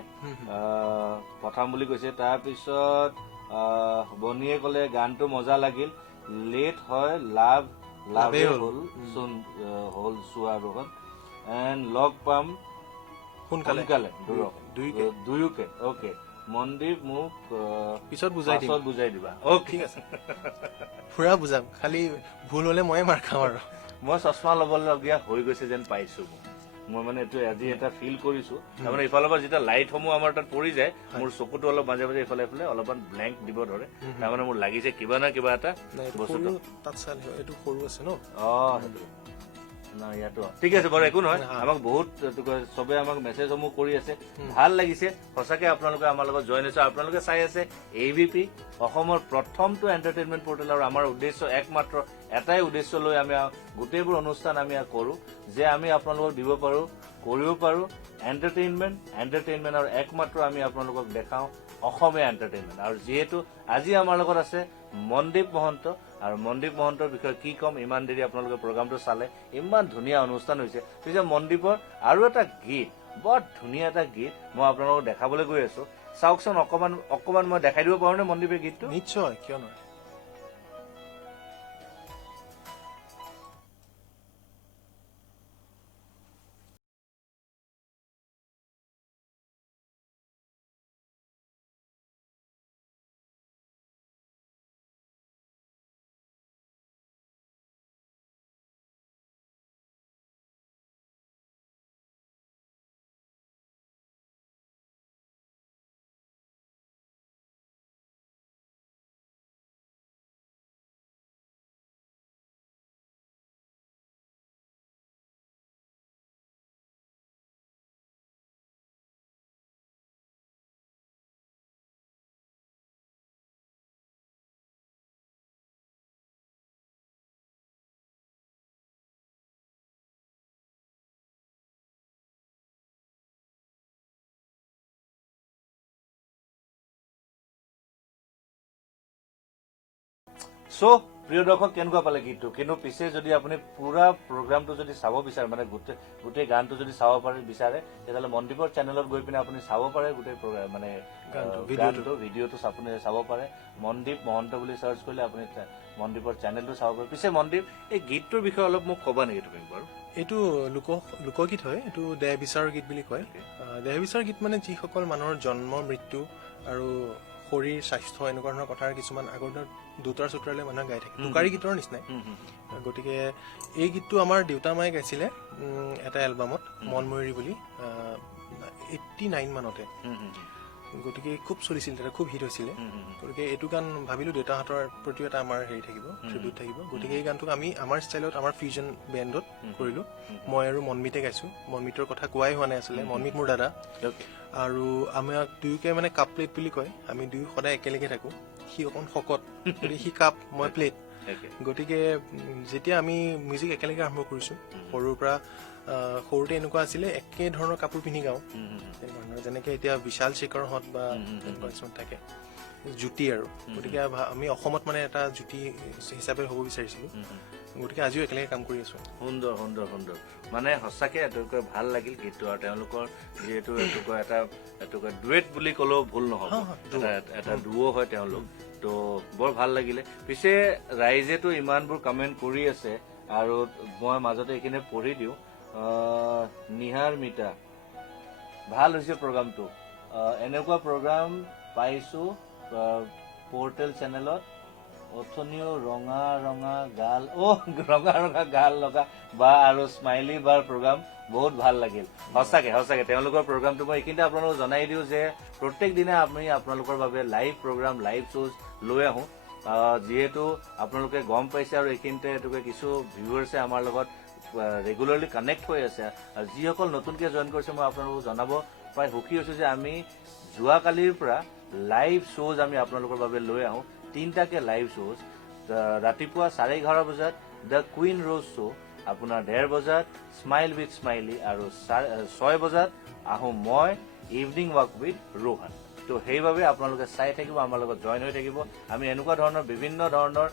পঠাম বুলি কৈছে তাৰপিছত বনীয়ে কলে গানটো মজা লাগিল লেট হয় লাভে হ'ল চোৱা ৰোহন এণ্ড লগ পাম সোনকালে দুয়োকে অকে মনদীপ মোক পিছত বুজাই দিবা ঠিক আছে পুৰা বুজাম খালি ভুল হলে ময়ে মাৰ খাম আৰু মই চশমা লবলগীয়া হৈ গৈছে যেন পাইছো মই মানে এইটো আজি এটা ফিল কৰিছো তাৰমানে ইফালৰ পৰা যেতিয়া লাইটসমূহ আমাৰ তাত পৰি যায় মোৰ চকুটো অলপ মাজে মাজে ইফালে অলপমান ব্লেংক দিব ধৰে তাৰমানে মোৰ লাগিছে কিবা না কিবা এটা বস্তুটো এইটো সৰু আছে ন ঠিক আছে বাৰু একো নহয় আমাক বহুত চবে আমাক মেছেজসমূহ কৰি আছে ভাল লাগিছে সঁচাকে আপোনালোকে আমাৰ লগত জইন হৈছে আপোনালোকে চাই আছে AVP অসমৰ প্ৰথমটো এণ্টাৰটেইনমেণ্ট পৰ্টেল আৰু আমাৰ উদ্দেশ্য একমাত্ৰ এটাই উদ্দেশ্য লৈ আমি গোটেইবোৰ অনুষ্ঠান আমি কৰো যে আমি আপোনালোকক দিব পাৰো কৰিব পাৰো এণ্টাৰটেইনমেণ্ট আৰু একমাত্ৰ আমি আপোনালোকক দেখাও অসমীয়া এণ্টাৰটেইনমেণ্ট আৰু যিহেতু আজি আমাৰ লগত আছে মনদীপ মহন্ত আৰু মনদীপ মহন্তৰ বিষয়ে কি ক'ম ইমান দেৰি আপোনালোকে প্ৰগ্ৰামটো চালে ইমান ধুনীয়া অনুষ্ঠান হৈছে পিছে মনদীপৰ আৰু এটা গীত বৰ ধুনীয়া এটা গীত মই আপোনালোকক দেখাবলৈ গৈ আছো চাওকচোন অকমান মই দেখাই দিব পাৰোনে মনদীপৰ গীতটো নিশ্চয় কিয় নহয় সো প্ৰিয় দৰ্শক কেনেকুৱা পালে গীতটো কিন্তু পিছে যদি আপুনি পুৰা প্ৰগ্ৰামটো যদি চাব বিচাৰে মানে গোটেই গানটো যদি চাব পাৰে বিচাৰে তেতিয়াহ'লে মনদীপৰ চেনেলত গৈ পিনে আপুনি চাব পাৰে গোটেই মানে গানটো ভিডিঅ'টো আপুনি চাব পাৰে মনদীপ মহন্ত বুলি চাৰ্চ কৰিলে আপুনি মনদীপৰ চেনেলটো চাব পাৰে পিছে মনদীপ এই গীতটোৰ বিষয়ে অলপ মোক ক'বা নেকি তুমি বাৰু এইটো লোকগীত হয় এইটো দেহ বিচাৰৰ গীত বুলি কয় দেহ বিচাৰৰ গীত মানে যিসকল মানুহৰ জন্ম মৃত্যু আৰু শৰীৰ স্বাস্থ্য এনেকুৱা ধৰণৰ কথাৰ কিছুমান আগৰ দিনত দুটাৰ চুটাৰলৈ মানুহে গাই থাকে টোকাৰী গীতৰ নিচিনাই গতিকে এই গীতটো আমাৰ দেউতা মায়ে গাইছিলে এটা এলবামত মনময়ূৰী বুলি 89 মানতে গতিকে খুব চলিছিল তেতিয়া খুব হিট হৈছিলে গতিকে এইটো গান ভাবিলো দেউতাহঁতৰ প্ৰতিও এটা আমাৰ হেৰি থাকিব ট্ৰিবিউট থাকিব গতিকে এই গানটোক আমি আমাৰ ষ্টাইলত আমাৰ ফিউজন বেণ্ডত কৰিলো মই আৰু মনমিতে গাইছো মনমিতৰ কথা কোৱাই হোৱা নাই আচলতে মনমিত মোৰ দাদা আৰু আমাক দুয়োকে মানে কাপ প্লেট বুলি কয় আমি দুয়ো সদায় একেলগে থাকো সি অকণ শকত সি কাপ মই প্লেট গতিকে যেতিয়া আমি মিউজিক একেলগে আৰম্ভ কৰিছো সৰুৰ পৰা সৰুতে এনেকুৱা আছিলে একে ধৰণৰ কাপোৰ পিন্ধি গাওঁ যেনেকে এতিয়া বিশাল শেখৰহঁত বা তেনেকুৱা কিছুমান থাকে জুতি আৰু গতিকে আমি অসমত মানে এটা জুতি হিচাপে হ'ব বিচাৰিছিলো গতিকে আজিও একেলগে কাম কৰি আছো সুন্দৰ সুন্দৰ সুন্দৰ মানে সঁচাকে এটুকুৰা ভাল লাগিল গীতটো আৰু তেওঁলোকৰ যিহেতু এটুকুৰা ডুৱেট বুলি ক'লেও ভুল নহ'ব এটা ডুও হয় তেওঁলোক তো বৰ ভাল লাগিলে পিছে ৰাইজেতো ইমানবোৰ কমেণ্ট কৰি আছে আৰু মই মাজতে এইখিনি পঢ়ি দিওঁ নিহাৰ মিতা ভাল হৈছে প্ৰগ্ৰামটো এনেকুৱা প্ৰগ্ৰাম পাইছো পৰ্টেল চেনেলত অথনিও ৰঙা ৰঙা গাল লগা বা আৰু স্মাইলি বাৰ প্ৰগ্ৰাম বহুত ভাল লাগিল সঁচাকে তেওঁলোকৰ প্ৰগ্ৰামটো মই এইখিনিতে আপোনালোকক জনাই দিওঁ যে প্ৰত্যেক দিনা আমি আপোনালোকৰ বাবে লাইভ প্ৰগ্ৰাম লাইভ শ্ব'জ লৈ আহোঁ যিহেতু আপোনালোকে গম পাইছে আৰু এইখিনিতে এইটোকে কিছু ভিউৱাৰ্ছে আমাৰ লগত ৰেগুলাৰলি কানেক্ট হৈ আছে আৰু যিসকল নতুনকৈ জইন কৰিছে মই আপোনালোকক জনাব প্ৰায় সুখী হৈছোঁ যে আমি যোৱাকালিৰ পৰা লাইভ শ্ব'জ আমি আপোনালোকৰ বাবে লৈ আহোঁ 3টাকে লাইভ শ্ব'জ ৰাতিপুৱা 11:30 বজাত দ্য কুইন ৰ'জ শ্ব' আপোনাৰ 1:30 বজাত স্মাইল উইথ স্মাইলি আৰু 6 বজাত আহোঁ মই ইভিনিং ৱাক উইথ ৰোহন তো সেইবাবে আপোনালোকে চাই থাকিব আমাৰ লগত জইন হৈ থাকিব আমি এনেকুৱা ধৰণৰ বিভিন্ন ধৰণৰ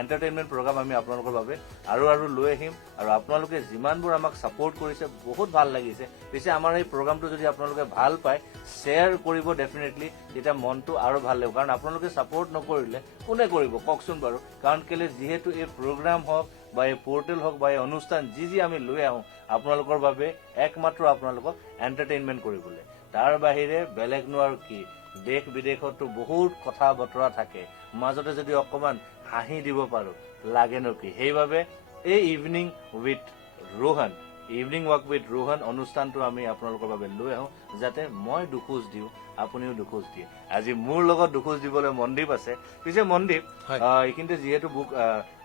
এণ্টাৰটেইনমেণ্ট প্ৰগ্ৰাম আমি আপোনালোকৰ বাবে আৰু লৈ আহিম আৰু আপোনালোকে যিমানবোৰ আমাক ছাপোৰ্ট কৰিছে বহুত ভাল লাগিছে পিছে আমাৰ এই প্ৰগ্ৰামটো যদি আপোনালোকে ভাল পায় শ্বেয়াৰ কৰিব ডেফিনেটলি তেতিয়া মনটো আৰু ভাল লাগিব কাৰণ আপোনালোকে ছাপোৰ্ট নকৰিলে কোনে কৰিব কওকচোন বাৰু কাৰণ কেলৈ যিহেতু এই প্ৰগ্ৰাম হওক বা এই পৰ্টেল হওক বা এই অনুষ্ঠান যি আমি লৈ আহোঁ আপোনালোকৰ বাবে একমাত্ৰ আপোনালোকক এণ্টাৰটেইনমেণ্ট কৰিবলৈ তাৰ বাহিৰে বেলেগনো আৰু কি দেশ বিদেশতো বহুত কথা বতৰা থাকে মাজতে যদি অকণমান হাঁহি দিব পাৰোঁ লাগেনো কি সেইবাবে এই ইভিনিং ৱাক উইথ ৰোহন অনুষ্ঠানটো আমি আপোনালোকৰ বাবে লৈ আহোঁ যাতে মই দুখোজ দিওঁ আপুনিও দুখোজ দিয়ে আজি মোৰ লগত দুখোজ দিবলৈ মনদীপ আছে পিছে মনদীপ এইখিনিতে যিহেতু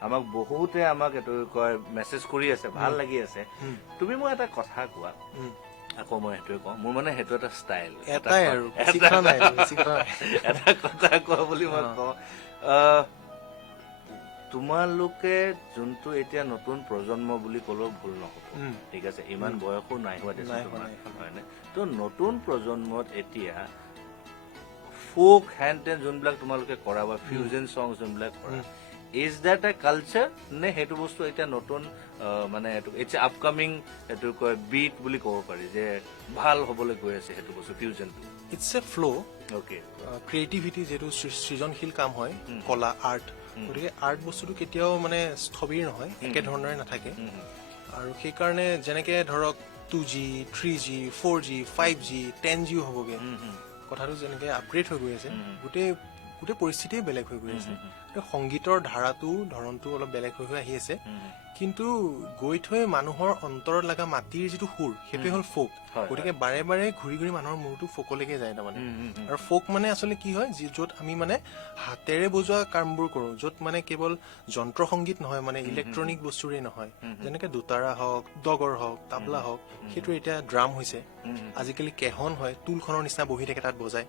আমাক বহুতে এইটো কয় মেছেজ কৰি আছে ভাল লাগি আছে তুমি মোক এটা কথা কোৱা আকৌ মই সেইটোৱে কওঁ মোৰ মানে সেইটো এটা ষ্টাইল এটা কথা কোৱা বুলি মই কওঁ তোমালোকে যোনটো এতিয়া নতুন প্ৰজন্ম বুলি ক'লেও ভুল নহ'ব ঠিক আছে ইমান বয়সো নাই হোৱা হয়নে তো নতুন প্ৰজন্মত এতিয়া ফোক হেন টেন যোনবিলাক তোমালোকে কৰা বা ফিউজন চং যোনবিলাক কৰা ইজ দেট এ কালচাৰ নে সেইটো বস্তু এতিয়া নতুন মানে ইটছ আপকামিং এইটো কয় বিট বুলি ক'ব পাৰি যে ভাল হ'বলৈ গৈ আছে সেইটো বস্তু ফিউজনটো ইটছ এ ফ্ল' অ'কে ক্ৰিয়েটিভিটি যিহেতু সৃজনশীল কাম হয় কলা আৰ্ট গতিকে আৰ্ট বস্তুটো কেতিয়াও মানে স্থবিৰ নহয় একেধৰণৰে নাথাকে আৰু সেইকাৰণে যেনেকে ধৰক 2G 3G 4G 5G 10G হ'বগে কথাটো যেনেকে আপগ্ৰেড হৈ গৈ আছে গোটেই পৰিস্থিতিয়ে বেলেগ হৈ গৈ আছে সংগীতৰ ধৰণটো অলপ বেলেগ হৈ আহি আছে কিন্তু গৈ থৈ মানুহৰ অন্তৰত লগা মাটিৰ যিটো সুৰ সেইটোৱে হ'ল ফোক গতিকে বাৰে বাৰে ঘূৰি ঘূৰি মানুহৰ মূৰটো ফোকলৈকে যায় তাৰমানে আৰু ফোক মানে আচলতে কি হয় য'ত আমি মানে হাতেৰে বজোৱা কামবোৰ কৰো য'ত মানে কেৱল যন্ত্ৰ সংগীত নহয় মানে ইলেক্ট্ৰনিক বস্তুৰে নহয় যেনেকে দোতাৰা হওক ডগৰ হওক তাবলা হওক সেইটো এতিয়া ড্ৰাম হৈছে আজিকালি কেহন হয় টুলখনৰ নিচিনা বহি থাকে তাত বজায়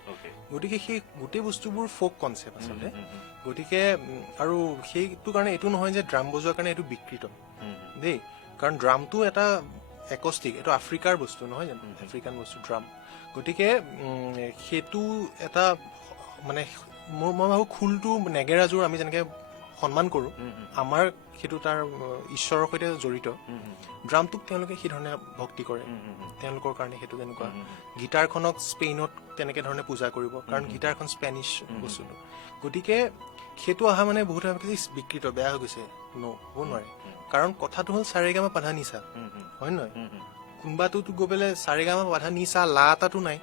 গতিকে সেই গোটেই বস্তুবোৰ ফোক কনচেপ্ট আচলতে গতিকে আৰু সেইটো কাৰণে এইটো নহয় যে ড্ৰাম বজোৱাৰ কাৰণে এইটো বিকৃত দেই কাৰণ ড্ৰামটো এটা একষ্টিক এইটো আফ্ৰিকাৰ বস্তু নহয় জানো আফ্ৰিকান বস্তু ড্ৰাম গতিকে সেইটো এটা মানে মই ভাবো খোলটো নেগেৰাযোৰ আমি যেনেকে সন্মান কৰোঁ আমাৰ সেইটো তাৰ ঈশ্বৰৰ সৈতে জড়িত ড্ৰামটোক তেওঁলোকে সেই ধৰণে ভক্তি কৰে তেওঁলোকৰ কাৰণে সেইটো তেনেকুৱা গিটাৰখনক স্পেইনত তেনেকে ধৰণে পূজা কৰিব কাৰণ গিটাৰখন স্পেনিছ বস্তুটো গতিকে সেইটো অহা মানে বহুত বিকৃত বেয়া হৈ গৈছে হ'ব নোৱাৰে কাৰণ কথাটো হ'ল চাৰেগামা পাধা নিচা হয় নহয় কোনোবাটো গৈ পেলাই চাৰেগামা পাধা নিচা লা এটাতো নাই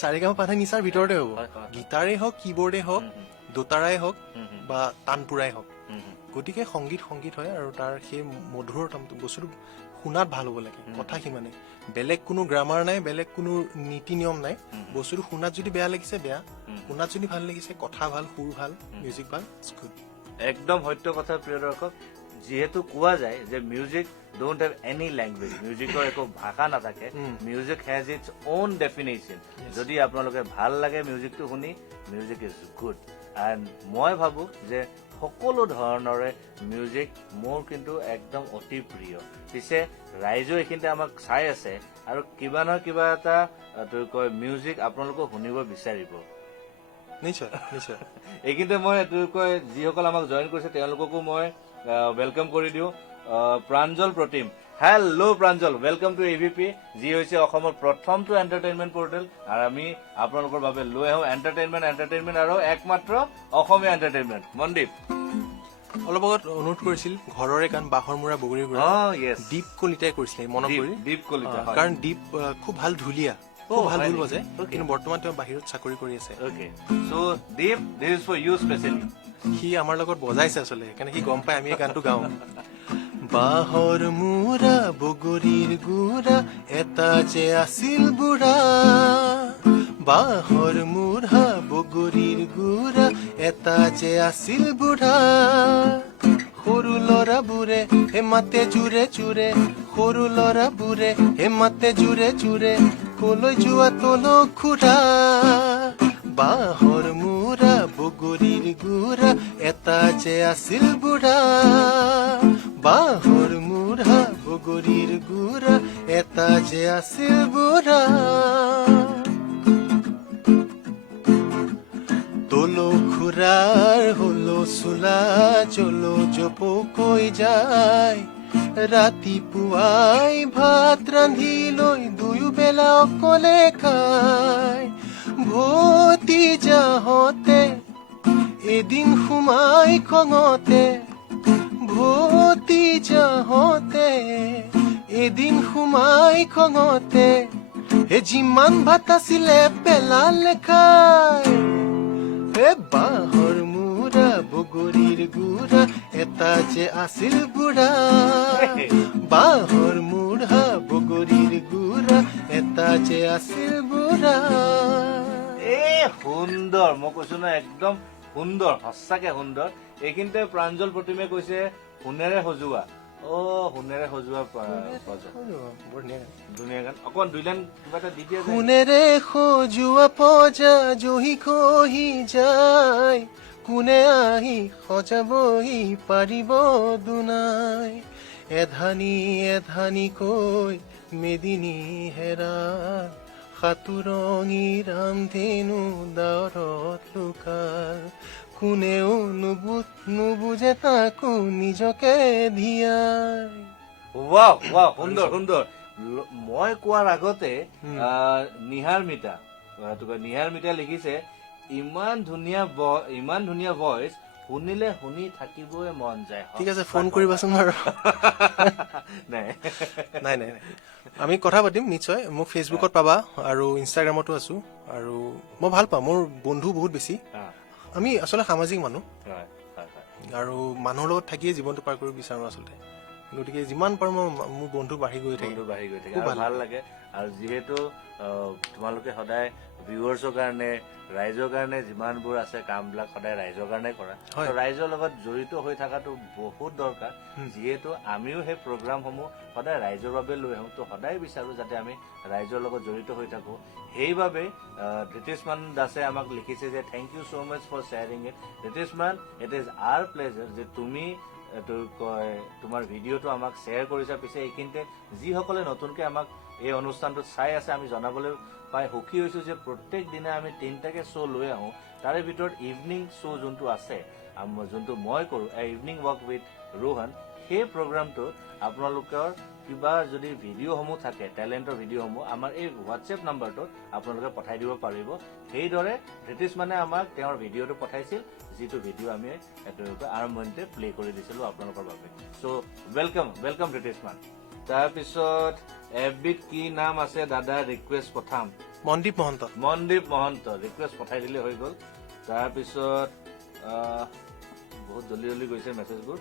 চাৰেগামা পাধা নিচাৰ ভিতৰতে হ'ব গীটাৰেই হওক কীবৰ্ডেই হওক দোতাৰাই হওক বা তানপুৰাই হওক গতিকে সংগীত হয় আৰু তাৰ সেই মধুৰ বস্তুটো শুনাত ভাল হ'ব লাগে কথা সিমানে বেলেগ কোনো গ্ৰামাৰ নাই বেলেগ কোনো নীতি নিয়ম নাই বস্তুটো শুনাত যদি বেয়া লাগিছে বেয়া শুনাত যদি ভাল লাগিছে কথা ভাল সুৰ ভাল মিউজিক ভাল একদম সত্য কথা প্ৰিয় দৰ্শক যিহেতু কোৱা যায় যে music don't have any language মিউজিকৰ একো ভাষা নাথাকে music has its own definition যদি আপোনালোকে ভাল লাগে মিউজিকটো শুনি মিউজিক ইজ গুড এণ্ড মই ভাবোঁ যে সকলো ধৰণৰে মিউজিক মোৰ কিন্তু একদম অতি প্ৰিয় পিছে ৰাইজেও এইখিনিতে আমাক চাই আছে আৰু কিবা নহয় কিবা এটা কয় মিউজিক আপোনালোকক শুনিব বিচাৰিব নিশ্চয় নিশ্চয় এইখিনিতে মই কয় যিসকল আমাক জইন কৰিছে তেওঁলোককো মই ৱেলকাম কৰি দিওঁ Pranjal Pratim hello' Pranjal welcome to AVP যি হৈছে অসমৰ প্ৰথমটো এণ্টাৰটেইনমেণ্ট পৰ্টেল আৰু আমি আপোনালোকৰ বাবে লৈ আহোঁ এণ্টাৰটেইনমেণ্ট আৰু একমাত্ৰ অসমীয়া এণ্টাৰটেইনমেণ্ট মনদীপ অলপ আগত অনুৰোধ কৰিছিল ঘৰৰে গান বাঁহৰ মূৰা বগৰীৰ গুৰা দীপ কলিতাই কৰিছিলে মনত কৰি দীপ কলিতা কাৰণ দীপ খুব ভাল ঢুলীয়া খুব ভাল ঢোল বজায় কিন্তু বৰ্তমান তেওঁ বাহিৰত চাকৰি কৰি আছে সি আমাৰ লগত বজাইছে আচলতে সেইকাৰণে সি গম পাই আমি এই গানটো গাওঁ বাঁহৰ মূৰা বগৰীৰ গুৰা এটা যে আছিল বুঢ়া বাঁহৰ মূৰা বগৰীৰ গুৰা এটা যে আছিল বুঢ়া সৰু ল'ৰাবোৰে হেমাতে জোৰে জোৰে সৰু ল'ৰাবোৰে হেমাতে জোৰে জোৰে কলৈ যোৱা তলক খুৰা বাঁহৰ মূৰা বগৰীৰ গুৰা এটা যে আছিল বুঢ়া বাঁহৰ মূৰা বগৰীৰ গুৰা এটা যে আছিল বুঢ়া তলো খুৰাৰ হলো চোলা জলো জপকৈ যায় ৰাতিপুৱাই ভাত ৰান্ধি লৈ দুয়ো বেলা অকলে খায় ভতিজাহঁতে এদিন সোমাই খঙতে ভতিজাহঁতে এদিন সোমাই খঙতে যিমান ভাত আছিলে পেলালে খায় বাঁহৰ মূৰা বগৰীৰ গুৰা এটা যে আছিল বুঢ়া বাঁহৰ মূৰা বগৰীৰ গুৰা এটা যে আছিল বুঢ়া সুন্দৰ মই কৈছো ন একদম সুন্দৰ সঁচাকে সুন্দৰ এইখিনিতে প্ৰাঞ্জল প্ৰতিমে কৈছে সোণেৰে সজোৱা সোণেৰে সজোৱা ধুনীয়া গান অকমান দুই লাইন কিবা এটা দি দিয়া সোণেৰে সজোৱা পজা জহি খহি যায় কোনে আহি সজাবহি পাৰিব দুনাই এধানি এধানিকৈ মেদিনী হেৰা সাতুৰঙী ৰামধেনু দাঁৰত লুকাল কোনেও নুবুজে তাকো নিজকে ধিয়াই সুন্দৰ সুন্দৰ মই কোৱাৰ আগতে নিহাৰ মিতা লিখিছে ইমান ধুনীয়া ভইচ শুনিলে শুনি থাকিবই মন যায় ঠিক আছে ফোন কৰিবাচোন বাৰু নাই আমি কথা পাতিম নিশ্চয় মোক ফেচবুকত পাবা আৰু ইনষ্টাগ্ৰামতো আছো আৰু মই ভাল পাওঁ মোৰ বন্ধু বহুত বেছি আমি আচলতে সামাজিক মানুহ আৰু মানুহৰ লগত থাকিয়ে জীৱনটো পাৰ কৰিব বিচাৰো আচলতে গতিকে যিমান পাৰো মোৰ বন্ধু বাঢ়ি গৈ থাকে ভাল লাগে আৰু যিহেতু তোমালোকে সদায় ভিউৱাৰ্ছৰ কাৰণে ৰাইজৰ কাৰণে যিমানবোৰ আছে কামবিলাক সদায় ৰাইজৰ কাৰণে কৰা ৰাইজৰ লগত জড়িত হৈ থকাটো বহুত দৰকাৰ যিহেতু আমিও সেই প্ৰগ্ৰামসমূহ সদায় ৰাইজৰ বাবে লৈ আহোঁ তো সদায় বিচাৰো যাতে আমি ৰাইজৰ লগত জড়িত হৈ থাকোঁ সেইবাবে ঋতিশমান দাসে আমাক লিখিছে যে thank you so' much for sharing it Ritishman it is our pleasure যে তুমি তোমাৰ ভিডিঅ'টো আমাক শ্বেয়াৰ কৰিছা পিছে এইখিনিতে যিসকলে নতুনকে আমাক এই অনুষ্ঠানটোত চাই আছে আমি জনাবলৈ পাই সুখী হৈছো যে প্ৰত্যেক দিনে আমি 3টাকে শ্ব' লৈ আহোঁ তাৰে ভিতৰত ইভিনিং শ্ব' যোনটো আছে যোনটো মই কৰোঁ ইভিনিং ৱাক উইথ ৰোহন, সেই প্ৰগ্ৰামটোত আপোনালোকৰ কিবা যদি ভিডিঅ'সমূহ থাকে, টেলেণ্টৰ ভিডিঅ'সমূহ আমাৰ এই হোৱাটছএপ নাম্বাৰটোত আপোনালোকে পঠাই দিব পাৰিব। সেইদৰে ঋতুস্মানে আমাক তেওঁৰ ভিডিঅ'টো পঠাইছিল, যিটো ভিডিঅ' আমি আৰম্ভণিতে প্লে কৰি দিছিলোঁ আপোনালোকৰ বাবে। চ' ৱেলকাম ঋতুস্মান। তাৰপিছত এফবিত কি নাম আছে দাদা, ৰিকুৱেষ্ট পঠাম। মনদীপ মহন্ত ৰিকুৱেষ্ট পঠাই দিলে হৈ গ'ল। তাৰপিছত বহুত জলদি গৈছে মেছেজবোৰ,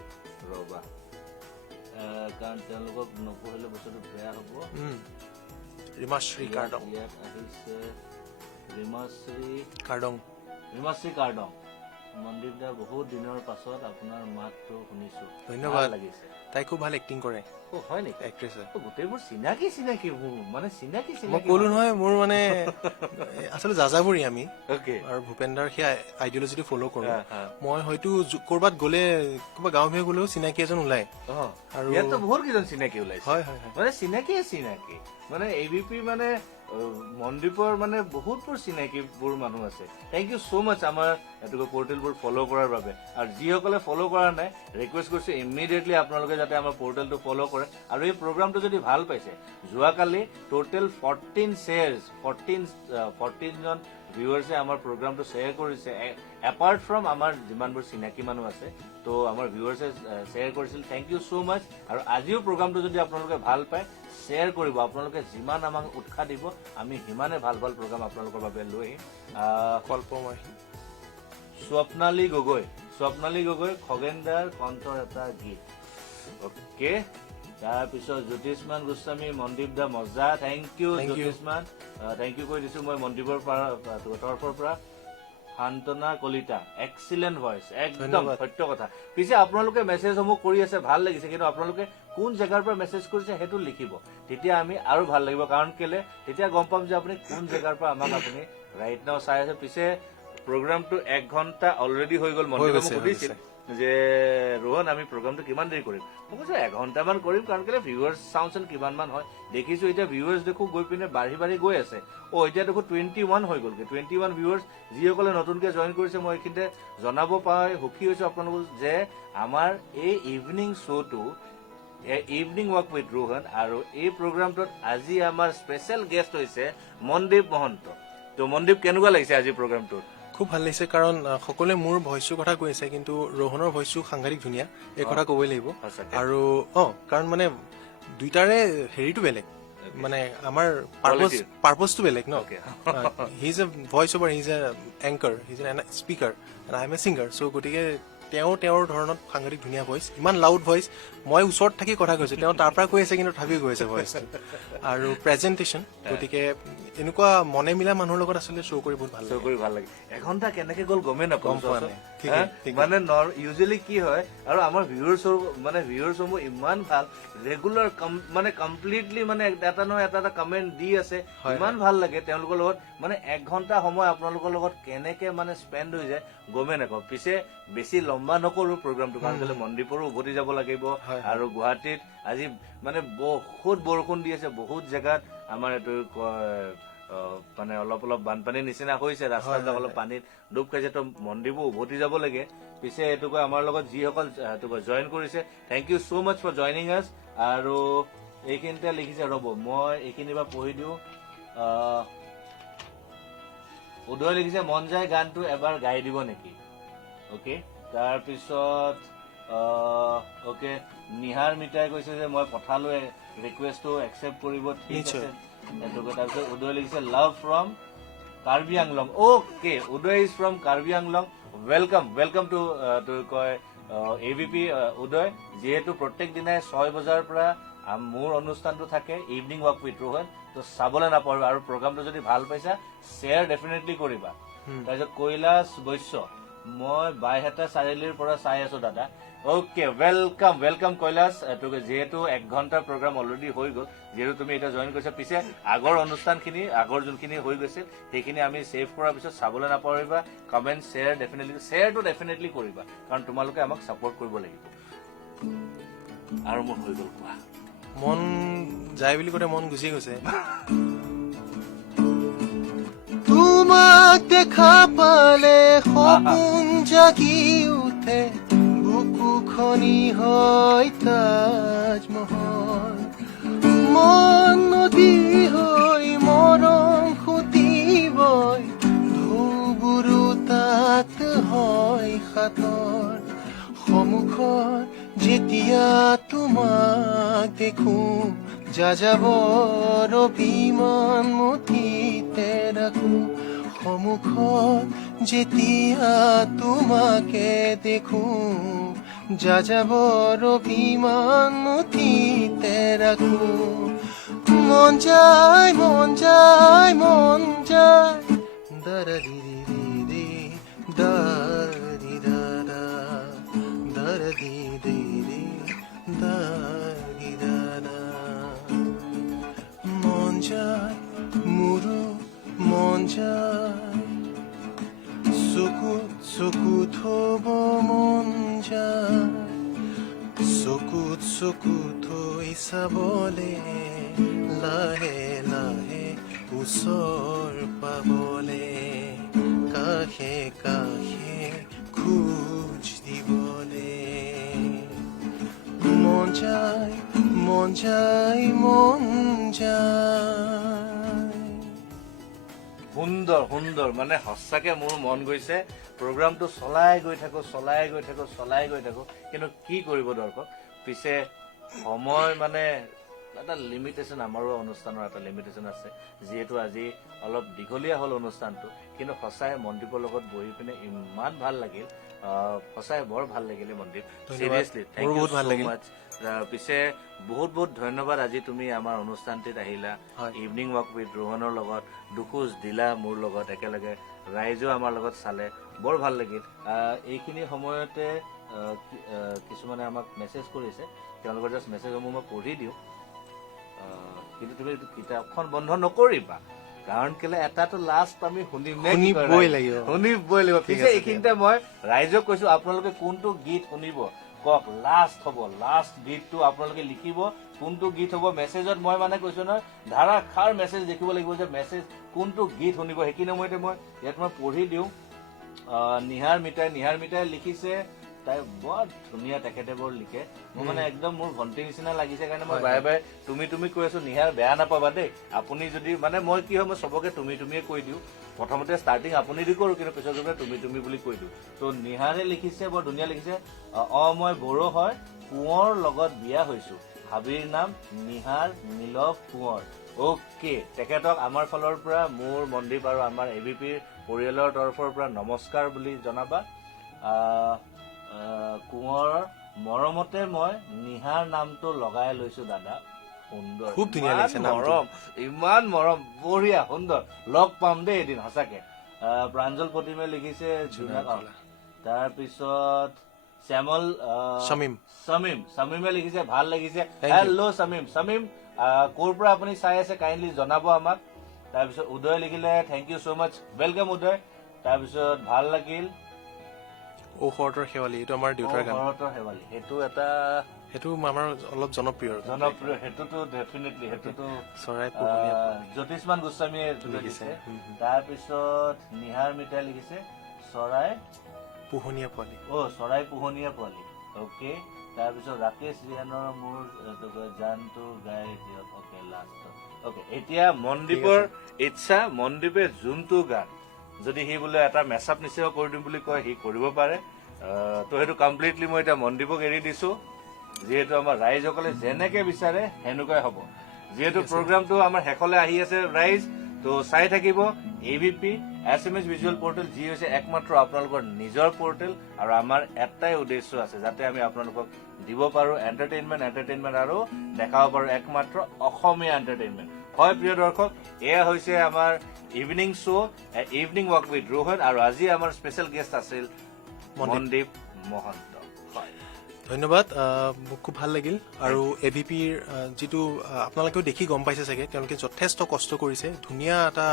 ৰ'বা কাৰণ তেওঁলোকক নপঢ়িলে বস্তুটো বেয়া হ'ব। ৰীমাশ্ৰী কাৰ্ডং, ইয়াত আহিছে ৰীমাশ্ৰী কাৰ্ডং। মনদীপ দা, বহুত দিনৰ পাছত আপোনাৰ মাতটো শুনিছো, ধন্যবাদ। লাগিছে। তাই খুব ভাল এক্টিং কৰে, হয় নেকি? এক্ট্ৰেছ হয়। গোটেইবোৰ চিনাকি মানে চিনাকি মই ক'লো নহয়, মোৰ মানে আচলতে যাযাবৰী আমি, অ'কে। আৰু ভূপেন্দাৰ সেই আইডিঅলজিটো ফ'ল' কৰো। মই হয়তো ক'ৰবাত গ'লে, ক'ৰবাত গাঁও ভূঞে গ'লেও চিনাকি এজন ওলাই। আৰু ইয়াততো বহুত কেইজন চিনাকি ওলাইছে। হয়, মানে চিনাকি মানে এবিপি মানে মনদীপৰ মানে বহুতবোৰ চিনাকিবোৰ মানুহ আছে। থেংক ইউ ছ' মাছ আমাৰ এইটো পৰ্টেলবোৰ ফ'ল' কৰাৰ বাবে। আৰু যিসকলে ফ'ল' কৰা নাই, ৰিকুৱেষ্ট কৰিছো ইমিডিয়েটলি আপোনালোকে যাতে আমাৰ পৰ্টেলটো ফ'ল' কৰে। আৰু এই প্ৰগ্ৰামটো যদি ভাল পাইছে, যোৱাকালি টোটেল 14 জন ভিউৱাৰ্ছে আমাৰ প্ৰগ্ৰামটো শ্বেয়াৰ কৰিছে। এপাৰ্ট ফ্ৰম আমাৰ যিমানবোৰ চিনাকি মানুহ আছে, তো আমাৰ ভিউৱাৰ্ছে শ্বেয়াৰ কৰিছিল। থেংক ইউ ছ' মাছ। আৰু আজিও প্ৰগ্ৰামটো যদি আপোনালোকে ভাল পায়, শ্বেয়াৰ কৰিব। আপোনালোকে যিমান আমাক উৎসাহ দিব, আমি সিমানে ভাল প্ৰগ্ৰাম আপোনালোকৰ বাবে লৈ আহিম। কল্পময় স্বপ্নালী গগৈ, খগেনদাৰ কণ্ঠৰ এটা গীত। অ'কে। তাৰপিছত জ্যোতিষমান গোস্বামী, মনদীপ দা মজা, thank U Jyotishman, thank U কৈ দিছো মই মনদীপৰ তৰফৰ পৰা। শান্তনা কলিতা, এক্সিলেণ্ট ভইচ, একদম সত্য কথা। পিছে আপোনালোকে মেছেজসমূহ কৰি আছে, ভাল লাগিছে, কিন্তু আপোনালোকে কোন জেগাৰ পৰা মেছেজ কৰিছে সেইটো লিখিব, তেতিয়া আমি আৰু ভাল লাগিব। কাৰণ কেলে, তেতিয়া গম পাম যে আপুনি কোন জেগাৰ পৰা আমাক আপুনি ৰাইট নাও চাই আছে। পিছে প্ৰগ্ৰামটো 1 ঘণ্টা অলৰেডি হৈ গ'ল। মনদীপে মোক সুধিছিল যে ৰোহন আমি প্ৰগ্ৰামটো কিমান দেৰি কৰিম। মই কৈছো 1 ঘণ্টামান কৰিম, কাৰণ কেলে ভিউৱাৰ্ছ চাওঁচোন কিমান মান হয়। দেখিছো এতিয়া ভিউৱাৰ্ছ দেখো গৈ পিনে বাঢ়ি গৈ আছে। এতিয়া দেখো 21 হৈ গ'লগে, 21 ভিউৱাৰ্ছ। যিসকলে নতুনকে জইন কৰিছে, মই এইখিনিতে জনাব পাই সুখী হৈছো আপোনালোকক যে আমাৰ এই ইভিনিং শ্ব'টো ইভিনিং ৱাক উইথ ৰোহন, আৰু এই প্ৰগ্ৰামটোত আজি আমাৰ স্পেচিয়েল গেষ্ট হৈছে মনদীপ মহন্ত। তো মনদীপ, কেনেকুৱা লাগিছে আজি প্ৰগ্ৰামটোত? খুব ভাল লাগিছে, কাৰণ সকলোৱে মোৰ ভইচটোৰ কথা কৈ আছে, কিন্তু ৰোহনৰ ভইচটো সাংঘাতিক ধুনীয়া, এই কথা ক'বই লাগিব। আৰু কাৰণ মানে দুইটাৰে হেৰিটো বেলেগ, মানে আমাৰ পাৰ্পজটো বেলেগ ন। He is a voice over, he is a anchor, he is a speaker, and I am a singer. So' গতিকে তেওঁৰ ধৰণত সাংঘাতিক ধুনীয়া ভইচ, ইমান লাউড ভইচ। মই ওচৰত থাকি কথা কৈছো, তেওঁ তাৰ পৰা কৈ আছে, কিন্তু তথাপিও গৈ আছে ভইচটো। আৰু প্ৰেজেণ্টেশ্যন, গতিকে এনেকুৱা মনে মিলা মানুহৰ লগত আচলতে শ্ব' কৰি বহুত ভাল লাগে। 1 ঘণ্টা কেনেকে গ'ল গমেই নাপাওঁ। মানে ইউজুৱেলি কি হয়, আৰু আমাৰ ভিউৱাৰ্ছসমূহ ইমান ভাল, ৰেগুলাৰ মানে কমপ্লিটলি মানে এটা নহয় এটা কমেণ্ট দি আছে, ইমান ভাল লাগে তেওঁলোকৰ লগত। মানে 1 ঘণ্টা সময় আপোনালোকৰ লগত কেনেকে মানে স্পেণ্ড হৈ যায় গমেই নাপাওঁ। পিছে বেছি লম্বা নকৰো প্ৰগ্ৰামটো, কাৰণ কেলে মনদীপৰো উভতি যাব লাগিব। আৰু গুৱাহাটীত আজি মানে বহুত বৰষুণ দি আছে, বহুত জেগাত আমাৰ এইটো মানে অলপ বানপানীৰ নিচিনা হৈছে, ৰাস্তাবিলাক অলপ পানীত ডুব খাইছে, তো মনদীপো উভতি যাব লাগে। পিছে এইটোকৈ আমাৰ লগত যিসকল জইন কৰিছে, thank you so' much for joining us. আৰু এইখিনিতে লিখিছে, ৰ'ব মই এইখিনি পৰা পঢ়ি দিওঁ। উদয় লিখিছে, মন যায় গানটো এবাৰ গাই দিব নেকি? অ'কে। তাৰপিছত অ'কে, নিহাৰ মিতাই কৈছে যে মই পঠালোৱে, ৰিকুৱেষ্টটো একচেপ্ট কৰিব, ঠিক আছে। তাৰপিছত উদয় লিখিছে, লাভ from Karbi Anglong. Okay, Uday is from Karbi Anglong. Welcome to কয় AVP উদয়। যিহেতু প্ৰত্যেক দিনাই 6 বজাৰ পৰা মোৰ অনুষ্ঠানটো থাকে ইভিনিং ৱাক উইথ ৰোহন, তো চাবলৈ নাপাহৰিবা। আৰু প্ৰগ্ৰামটো যদি ভাল পাইছা, শ্বেয়াৰ ডেফিনেটলি কৰিবা। তাৰপিছত কৈলাশ বৈশ্য, মই বাইহাটা চাৰিআলিৰ পৰা চাই আছো দাদা। Okay, welcome Kailash. যিহেতু 1 ঘণ্টাৰ প্ৰগ্ৰাম অলৰেডি হৈ গ'ল, যিহেতু তুমি এতিয়া জইন কৰিছা। পিছে আগৰ অনুষ্ঠানখিনি, আগৰ যোনখিনি হৈ গৈছিল, সেইখিনি আমি ছেভ কৰাৰ পিছত চাবলৈ নাপাহৰিবা। কমেণ্ট, শ্বেয়াৰটো ডেফিনেটলি কৰিবা, কাৰণ তোমালোকে আমাক ছাপোৰ্ট কৰিব লাগিব। আৰু মোৰ হৈ গ'ল, কোৱা। মন যায় বুলি কওঁতে মন গুচি গৈছে। তোমাক দেখা পালে সপোন জাগি উঠে। পথে বুকু খনি হয় তাজমহল মন নদী হৈ মৰম খুটিবই ঢৌবোৰো তাত হয় সাঁতৰ সন্মুখত যেতিয়া তোমাক দেখো যাযাবৰ অভিমান মুঠিতে ৰাখো সন্মুখত যেতিয়া তোমাকে দেখো যাযাবৰ অভিমান মুঠিতে ৰাখো মন যায় মন যায় মন যায় দাৰি ৰি দাৰি দাদা দাৰি ৰি দাৰি দাদা মন যায় মোৰো মন যায় চকুত থব মন যায় চকুত থৈ চাবলে লাহে লাহে ওচৰ পাবলে কাষে কাষে খোজ দিবলে মন যায় মন যায় মন যায় সুন্দৰ সুন্দৰ মানে সঁচাকে মোৰ মন গৈছে প্ৰগ্ৰামটো চলাই গৈ থাকো কিন্তু কি কৰিব দৰ্শক পিছে সময় মানে এটা লিমিটেশ্যন আমাৰো অনুষ্ঠানৰ এটা লিমিটেশ্যন আছে যিহেতু আজি অলপ দীঘলীয়া হ'ল অনুষ্ঠানটো কিন্তু সঁচাই মনদীপৰ লগত বহি পিনে ইমান ভাল লাগিল সঁচাই বৰ ভাল লাগিলে মনদীপ চিৰিয়াছলি থেংক ইউ সো মাচ পিছে বহুত বহুত ধন্যবাদ আজি তুমি আমাৰ অনুষ্ঠানটিত আহিলা ইভিনিং ৱাক উইথ ৰোহনৰ লগত দুখোজ দিলা মোৰ লগত একেলগে ৰাইজেও আমাৰ লগত চালে বৰ ভাল লাগিল এইখিনি সময়তে কিছুমানে আমাক মেছেজ কৰিছে তেওঁলোকৰ জাষ্ট মেছেজসমূহ মই পঢ়ি দিওঁ কিন্তু তুমি কিতাপখন বন্ধ নকৰিবা কাৰণ কেলে এটাটো লাষ্ট আমি শুনিবই লাগিব পিছে এইখিনিতে মই ৰাইজক কৈছো আপোনালোকে কোনটো গীত শুনিব কওক লাষ্ট হ'ব লাষ্ট গীতটো আপোনালোকে লিখিব কোনটো গীত হ'ব মেছেজত মই মানে কৈছো নহয় ধাৰাসাৰ মেছেজ দেখিব লাগিব যে মেছেজ কোনটো গীত শুনিব সেইখিনি সময়তে মই ইয়াত মই পঢ়ি দিওঁ নিহাৰ মিঠাই লিখিছে তাই বৰ ধুনীয়া তেখেতে বৰ লিখে মোৰ মানে একদম মোৰ ভণ্টি নিচিনা লাগিছে কাৰণে মই বাৰে বাৰে তুমি কৈ আছো নিহাৰ বেয়া নাপাবা দেই আপুনি যদি মানে মই কি হয় মই চবকে তুমিয়ে কৈ দিওঁ প্ৰথমতে ষ্টাৰ্টিং আপুনি দি কৰো কিন্তু পিছত গৈ তুমি বুলি কৈ দিওঁ তো নিহাৰে লিখিছে বৰ ধুনীয়া লিখিছে মই বড়ো হয় কোঁৱৰ লগত বিয়া হৈছো হাবিৰ নাম নিহাৰ নীলৱ কোঁৱৰ অ'কে তেখেতক আমাৰ ফালৰ পৰা মোৰ মনদীপ আৰু আমাৰ এবিপিৰ পৰিয়ালৰ তৰফৰ পৰা নমস্কাৰ বুলি জনাবা কোঁৱৰৰ মৰমতে মই নিহাৰ নামটো লগাই লৈছো দাদা সুন্দৰ খুব ধুনীয়া লাগিছে মৰম ইমান মৰম বঢ়িয়া সুন্দৰ লগ পাম দেই এদিন সঁচাকে প্ৰাঞ্জল প্ৰতিমে লিখিছে তাৰপিছত শ্যামল শামীমে লিখিছে ভাল লাগিছে হেল্ল' শামীম ক'ৰ পৰা আপুনি চাই আছে কাইণ্ডলি জনাব আমাক তাৰপিছত উদয় লিখিলে thank you so' much welcome Uday তাৰপিছত ভাল লাগিল শৰতৰ শেৱালি এইটো আমাৰ দেউতাৰ গান শেৱালি সেইটো আমাৰ অলপ জনপ্ৰিয় সেইটোতো ডেফিনেটলি সেইটোতো চৰাই জ্যোতিষমান গোস্বামীয়ে লিখিছে তাৰপিছত নিহাৰ মিঠাই লিখিছে চৰাই পোহনীয়া পোৱালি অ'কে তাৰপিছত ৰাকেশ ৰিহানৰ মোৰ জানটো গাই দিয়ক অ'কে লাষ্ট অ'কে এতিয়া মনদীপৰ ইচ্ছা মনদীপে যোনটো গান যদি সি বোলে এটা মেচআপ নিচিনা কৰি দিম বুলি কয় সি কৰিব পাৰে তো সেইটো কমপ্লিটলি মই এতিয়া মনদীপক এৰি দিছো যিহেতু আমাৰ ৰাইজসকলে যেনেকে বিচাৰে সেনেকুৱাই হ'ব যিহেতু প্ৰগ্ৰামটো আমাৰ শেষলৈ আহি আছে ৰাইজ তো চাই থাকিব AVP SMS ভিজুৱেল পৰ্টেল যি হৈছে একমাত্ৰ আপোনালোকৰ নিজৰ পৰ্টেল আৰু আমাৰ এটাই উদ্দেশ্য আছে যাতে আমি আপোনালোকক দিব পাৰো এণ্টাৰটেইনমেণ্ট আৰু দেখাব পাৰো একমাত্ৰ অসমীয়া এণ্টাৰটেইনমেণ্ট হয় প্ৰিয় দৰ্শক এয়া হৈছে আমাৰ evening show' evening walk with Rohan আৰু আজি আমাৰ স্পেচিয়েল গেষ্ট আছিল মনদীপ মহন্ত ধন্যবাদ মোক খুব ভাল লাগিল আৰু AVPৰ যিটো আপোনালোকেও দেখি গম পাইছে চাগে তেওঁলোকে যথেষ্ট কষ্ট কৰিছে ধুনীয়া এটা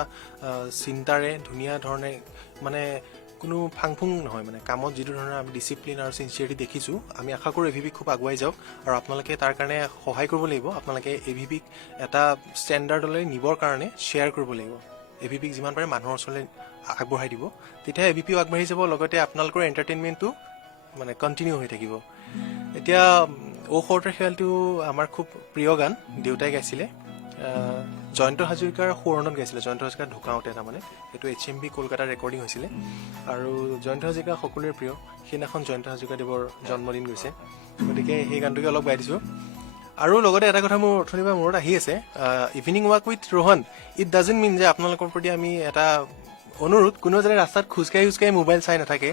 চিন্তাৰে ধুনীয়া ধৰণে মানে কোনো ফাংফুং নহয় মানে কামত যিটো ধৰণৰ আমি ডিচিপ্লিন আৰু চিনচিয়াৰিটি দেখিছোঁ আমি আশা কৰোঁ AVP খুব আগুৱাই যাওক আৰু আপোনালোকে তাৰ কাৰণে সহায় কৰিব লাগিব আপোনালোকে AVPক এটা ষ্টেণ্ডাৰ্ডলৈ নিবৰ কাৰণে শ্বেয়াৰ কৰিব লাগিব AVPক যিমান পাৰে মানুহৰ ওচৰলৈ আগবঢ়াই দিব তেতিয়া AVPও আগবাঢ়ি যাব লগতে আপোনালোকৰ এণ্টাৰটেইনমেণ্টটো মানে কণ্টিনিউ হৈ থাকিব। এতিয়া ঔ শৰতৰ শেৱালিটো আমাৰ খুব প্ৰিয় গান, দেউতাই গাইছিলে। জয়ন্ত হাজৰিকাৰ সোঁৱৰণত গাইছিলে, জয়ন্ত হাজৰিকা ঢুকাওঁতে তাৰমানে। এইটো HMV কলকাতাৰ ৰেকৰ্ডিং হৈছিলে আৰু জয়ন্ত হাজৰিকা সকলোৰে প্ৰিয়। সেইদিনাখন জয়ন্ত হাজৰিকাদেৱৰ জন্মদিন গৈছে, গতিকে সেই গানটোকে অলপ গাই দিছোঁ। আৰু লগতে এটা কথা মোৰ অথনিৰ পৰা মূৰত আহি আছে, evening walk with Rohan, it doesn't mean যে আপোনালোকৰ প্ৰতি আমি এটা অনুৰোধ, কোনেও যাতে ৰাস্তাত খোজকাঢ়ি মোবাইল চাই নাথাকে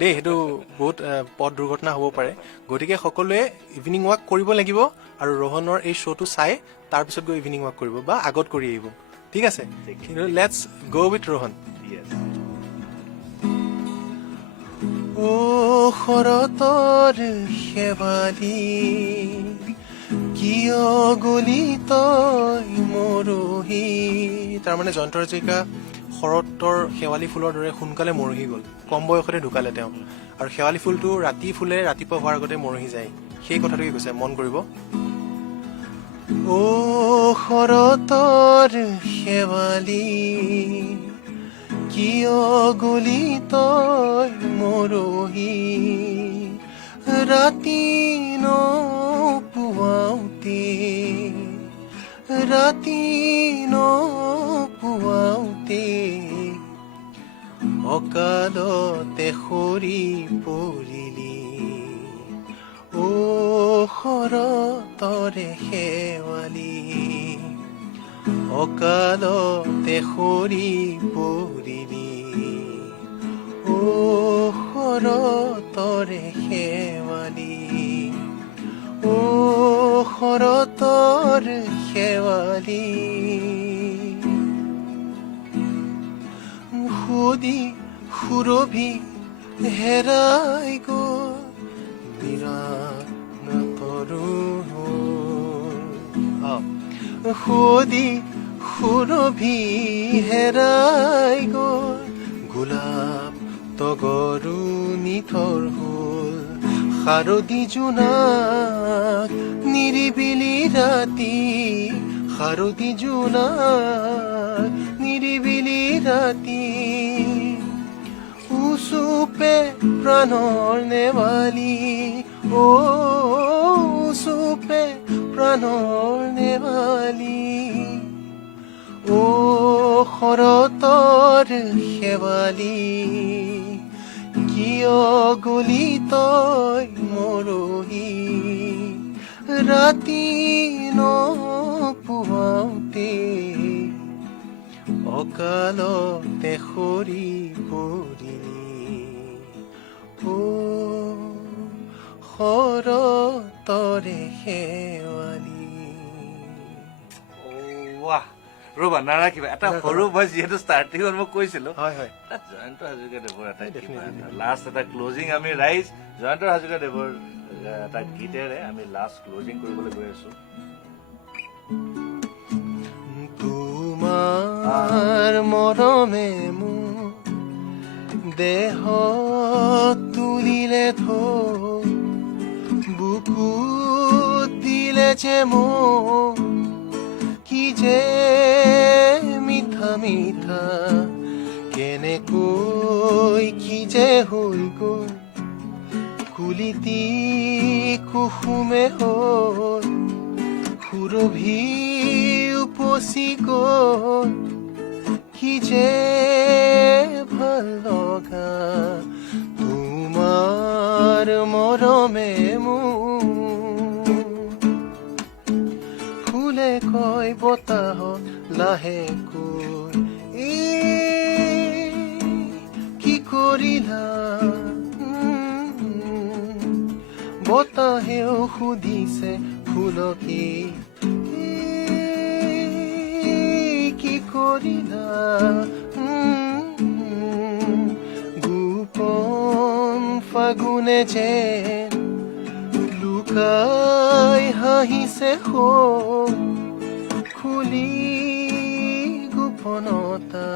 দেই, সেইটো বহুত পথ দুৰ্ঘটনা হ'ব পাৰে। গতিকে সকলোৱে ইভিনিং ৱাক কৰিব লাগিব আৰু ৰোহনৰ এই শ্ব'টো চাই তাৰপিছত গৈ ইভিনিং ৱাক কৰিব বা আগত কৰি আহিব, ঠিক আছে? লেটছ গ' উইথ ৰোহন। ও শৰতৰ শেৱালি কিয় গলি তই মৰহি। তাৰমানে জয়ন্ত হাজৰিকা শৰতৰ শেৱালি ফুলৰ দৰে সোনকালে মৰহি গ'ল, কম বয়সতে ঢুকালে তেওঁ। আৰু শেৱালি ফুলটো ৰাতি ফুলে, ৰাতিপুৱা হোৱাৰ আগতে মৰহি যায়, সেই কথাটোকে কৈছে, মন কৰিব। ও শৰতৰ শেৱালি কিয় গলি তই মৰহি, ৰাতি নপুৱাওঁতে অকালতে সৰি পৰিলি। ও শৰতৰে শেৱালি অকালতে সৰি পৰিলি। ও শৰতৰে শেৱালি, ও শৰতৰ শেৱালি সুদি সুৰভি হেৰাই গ'ল নিৰানতৰু সুদি সুৰভি হেৰাই গ'ল, গোলাপ তগৰো নিথৰ হ'ল, শাৰদী জোনাক নিৰিবিলি ৰাতি, শাৰদী জোনাক নিৰিবিলি ৰাতি, উচুপে প্ৰাণৰ নেৱালি, ও উচুপে প্ৰাণৰ নেৱালি, ও শৰতৰ শেৱালি কিয় গলি তই মৰহি, ৰাতি নপুৱাওঁতে অকালতে সৰি পৰিলি। ও শৰতৰে শেৱালি। ৱাহ, ৰ'বা নাৰাখিবা, এটা সৰু ভইচ যিহেতু ষ্টাৰ্টিঙত মই কৈছিলো, হয় হয়, জয়ন্ত হাজৰিকাদেৱৰ এটা লাষ্ট এটা ক্লজিং আমি ৰাইজ জয়ন্ত হাজৰিকাদেৱৰ এটা গীতেৰে আমি লাষ্ট ক্লজিং কৰিবলৈ গৈ আছো। তোমাৰ মৰমে মোক দেহ তুলিলে থৈ, বুকুত দিলে যে মোক কি যে মিঠা মিঠা, কেনেকৈ কি যে হৈ গ'ল, কুলিতি কুসুমে হ'ল, সুৰভি উপচি গ'ল, কি যে ভাল লগা তোমাৰ মৰমে মোক। ফুলে কয় বতাহত লাহেকৈ, কি কৰিলা, বতাহেও সুধিছে ফুলকি, কি কৰিলা, গোপন ফাগুনে যে লুকাই হাঁহিছে খুলি গোপনতা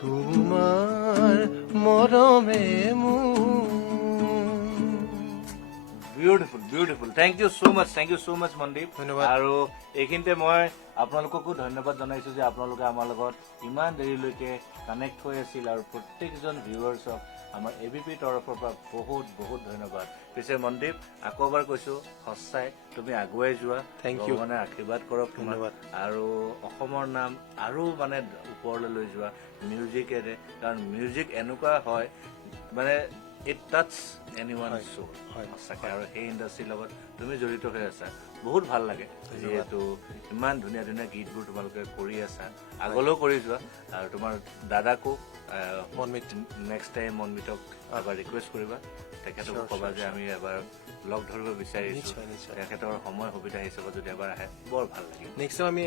তোমাৰ মৰমে মোক। Beautiful beautiful, thank you so' much Mandeep. ধন্যবাদ। আৰু এইখিনিতে মই আপোনালোককো ধন্যবাদ জনাইছো যে আপোনালোকে আমাৰ লগত ইমান দেৰিলৈকে কানেক্ট হৈ আছিল আৰু প্ৰত্যেকজন ভিউৱাৰ্ছক আমাৰ ABP তৰফৰ পৰা বহুত বহুত ধন্যবাদ। পিছে মনদীপ আকৌ এবাৰ কৈছো সঁচাই তুমি আগুৱাই যোৱা, Thank you. ভগৱানে আশীৰ্বাদ কৰক তোমাক ধন্যবাদ। আৰু অসমৰ নাম আৰু মানে ওপৰলৈ লৈ যোৱা মিউজিকেৰে, কাৰণ মিউজিক এনেকুৱা হয় মানে ইট টাচ এনিৱান চোল সঁচাকৈ, আৰু সেই ইণ্ডাষ্ট্ৰীৰ লগত তুমি জড়িত হৈ আছা, বহুত ভাল লাগে যিহেতু ইমান ধুনীয়া ধুনীয়া গীতবোৰ তোমালোকে কৰি আছা, আগলৈও কৰি যোৱা। আৰু তোমাৰ দাদাকো নেক্সট টাইম মনমিতক এবাৰ ৰিকুৱেষ্ট কৰিবা, তেখেতকো ক'বা যে আমি এবাৰ লগ ধৰিব বিচাৰিছো, তেখেতৰ সময় সুবিধা হিচাপত যদি এবাৰ আহে বৰ ভাল লাগিব। নেক্সট টাইম আমি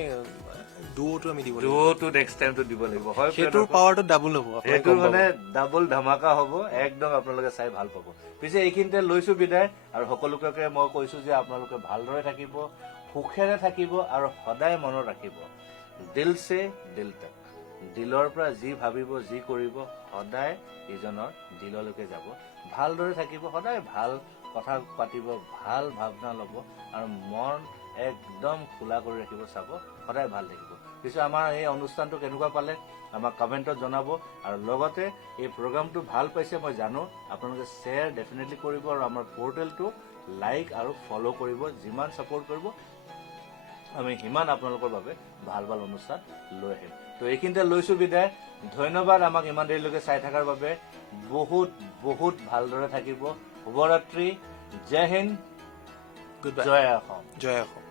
ডুঅ'টো আমি দিব লাগিব, দুটো নেক্সট টাইমটো দিব লাগিব, হয় সেইটোৰ পাৱাৰটো ডাবল হ'ব, সেইটো মানে ডাবল ধামাকা হ'ব, একদম আপোনালোকে চাই ভাল পাব। পিছে এইখিনিতে লৈছো বিদায়, আৰু সকলোকে মই কৈছো যে আপোনালোকে ভালদৰে থাকিব, সুখেৰে থাকিব, আৰু সদায় মনত ৰাখিব দিল সে দিল তক, দিলৰ পৰা যি ভাবিব যি কৰিব সদায় ইজনৰ দিললৈকে যাব, ভালদৰে থাকিব, সদায় ভাল কথা পাতিব, ভাল ভাৱনা ল'ব, আৰু মন একদম খোলা কৰি ৰাখিব, চাব সদায় ভাল থাকিব। পিছে আমাৰ এই অনুষ্ঠানটো কেনেকুৱা পালে আমাক কমেণ্টত জনাব, আৰু লগতে এই প্ৰগ্ৰামটো ভাল পাইছে মই জানো, আপোনালোকে শ্বেয়াৰ ডেফিনেটলি কৰিব, আৰু আমাৰ পৰ্টেলটো লাইক আৰু ফ'ল' কৰিব, যিমান ছাপোৰ্ট কৰিব আমি সিমান আপোনালোকৰ বাবে ভাল ভাল অনুষ্ঠান লৈ আহিম। তো এইখিনিতে লৈছো বিদায়, ধন্যবাদ আমাক ইমান দেৰিলৈকে চাই থকাৰ বাবে, বহুত বহুত ভালদৰে থাকিব, শুভৰাত্ৰি, জয় হিন্দ, গুড বাই, জয় অসম। জয় অসম।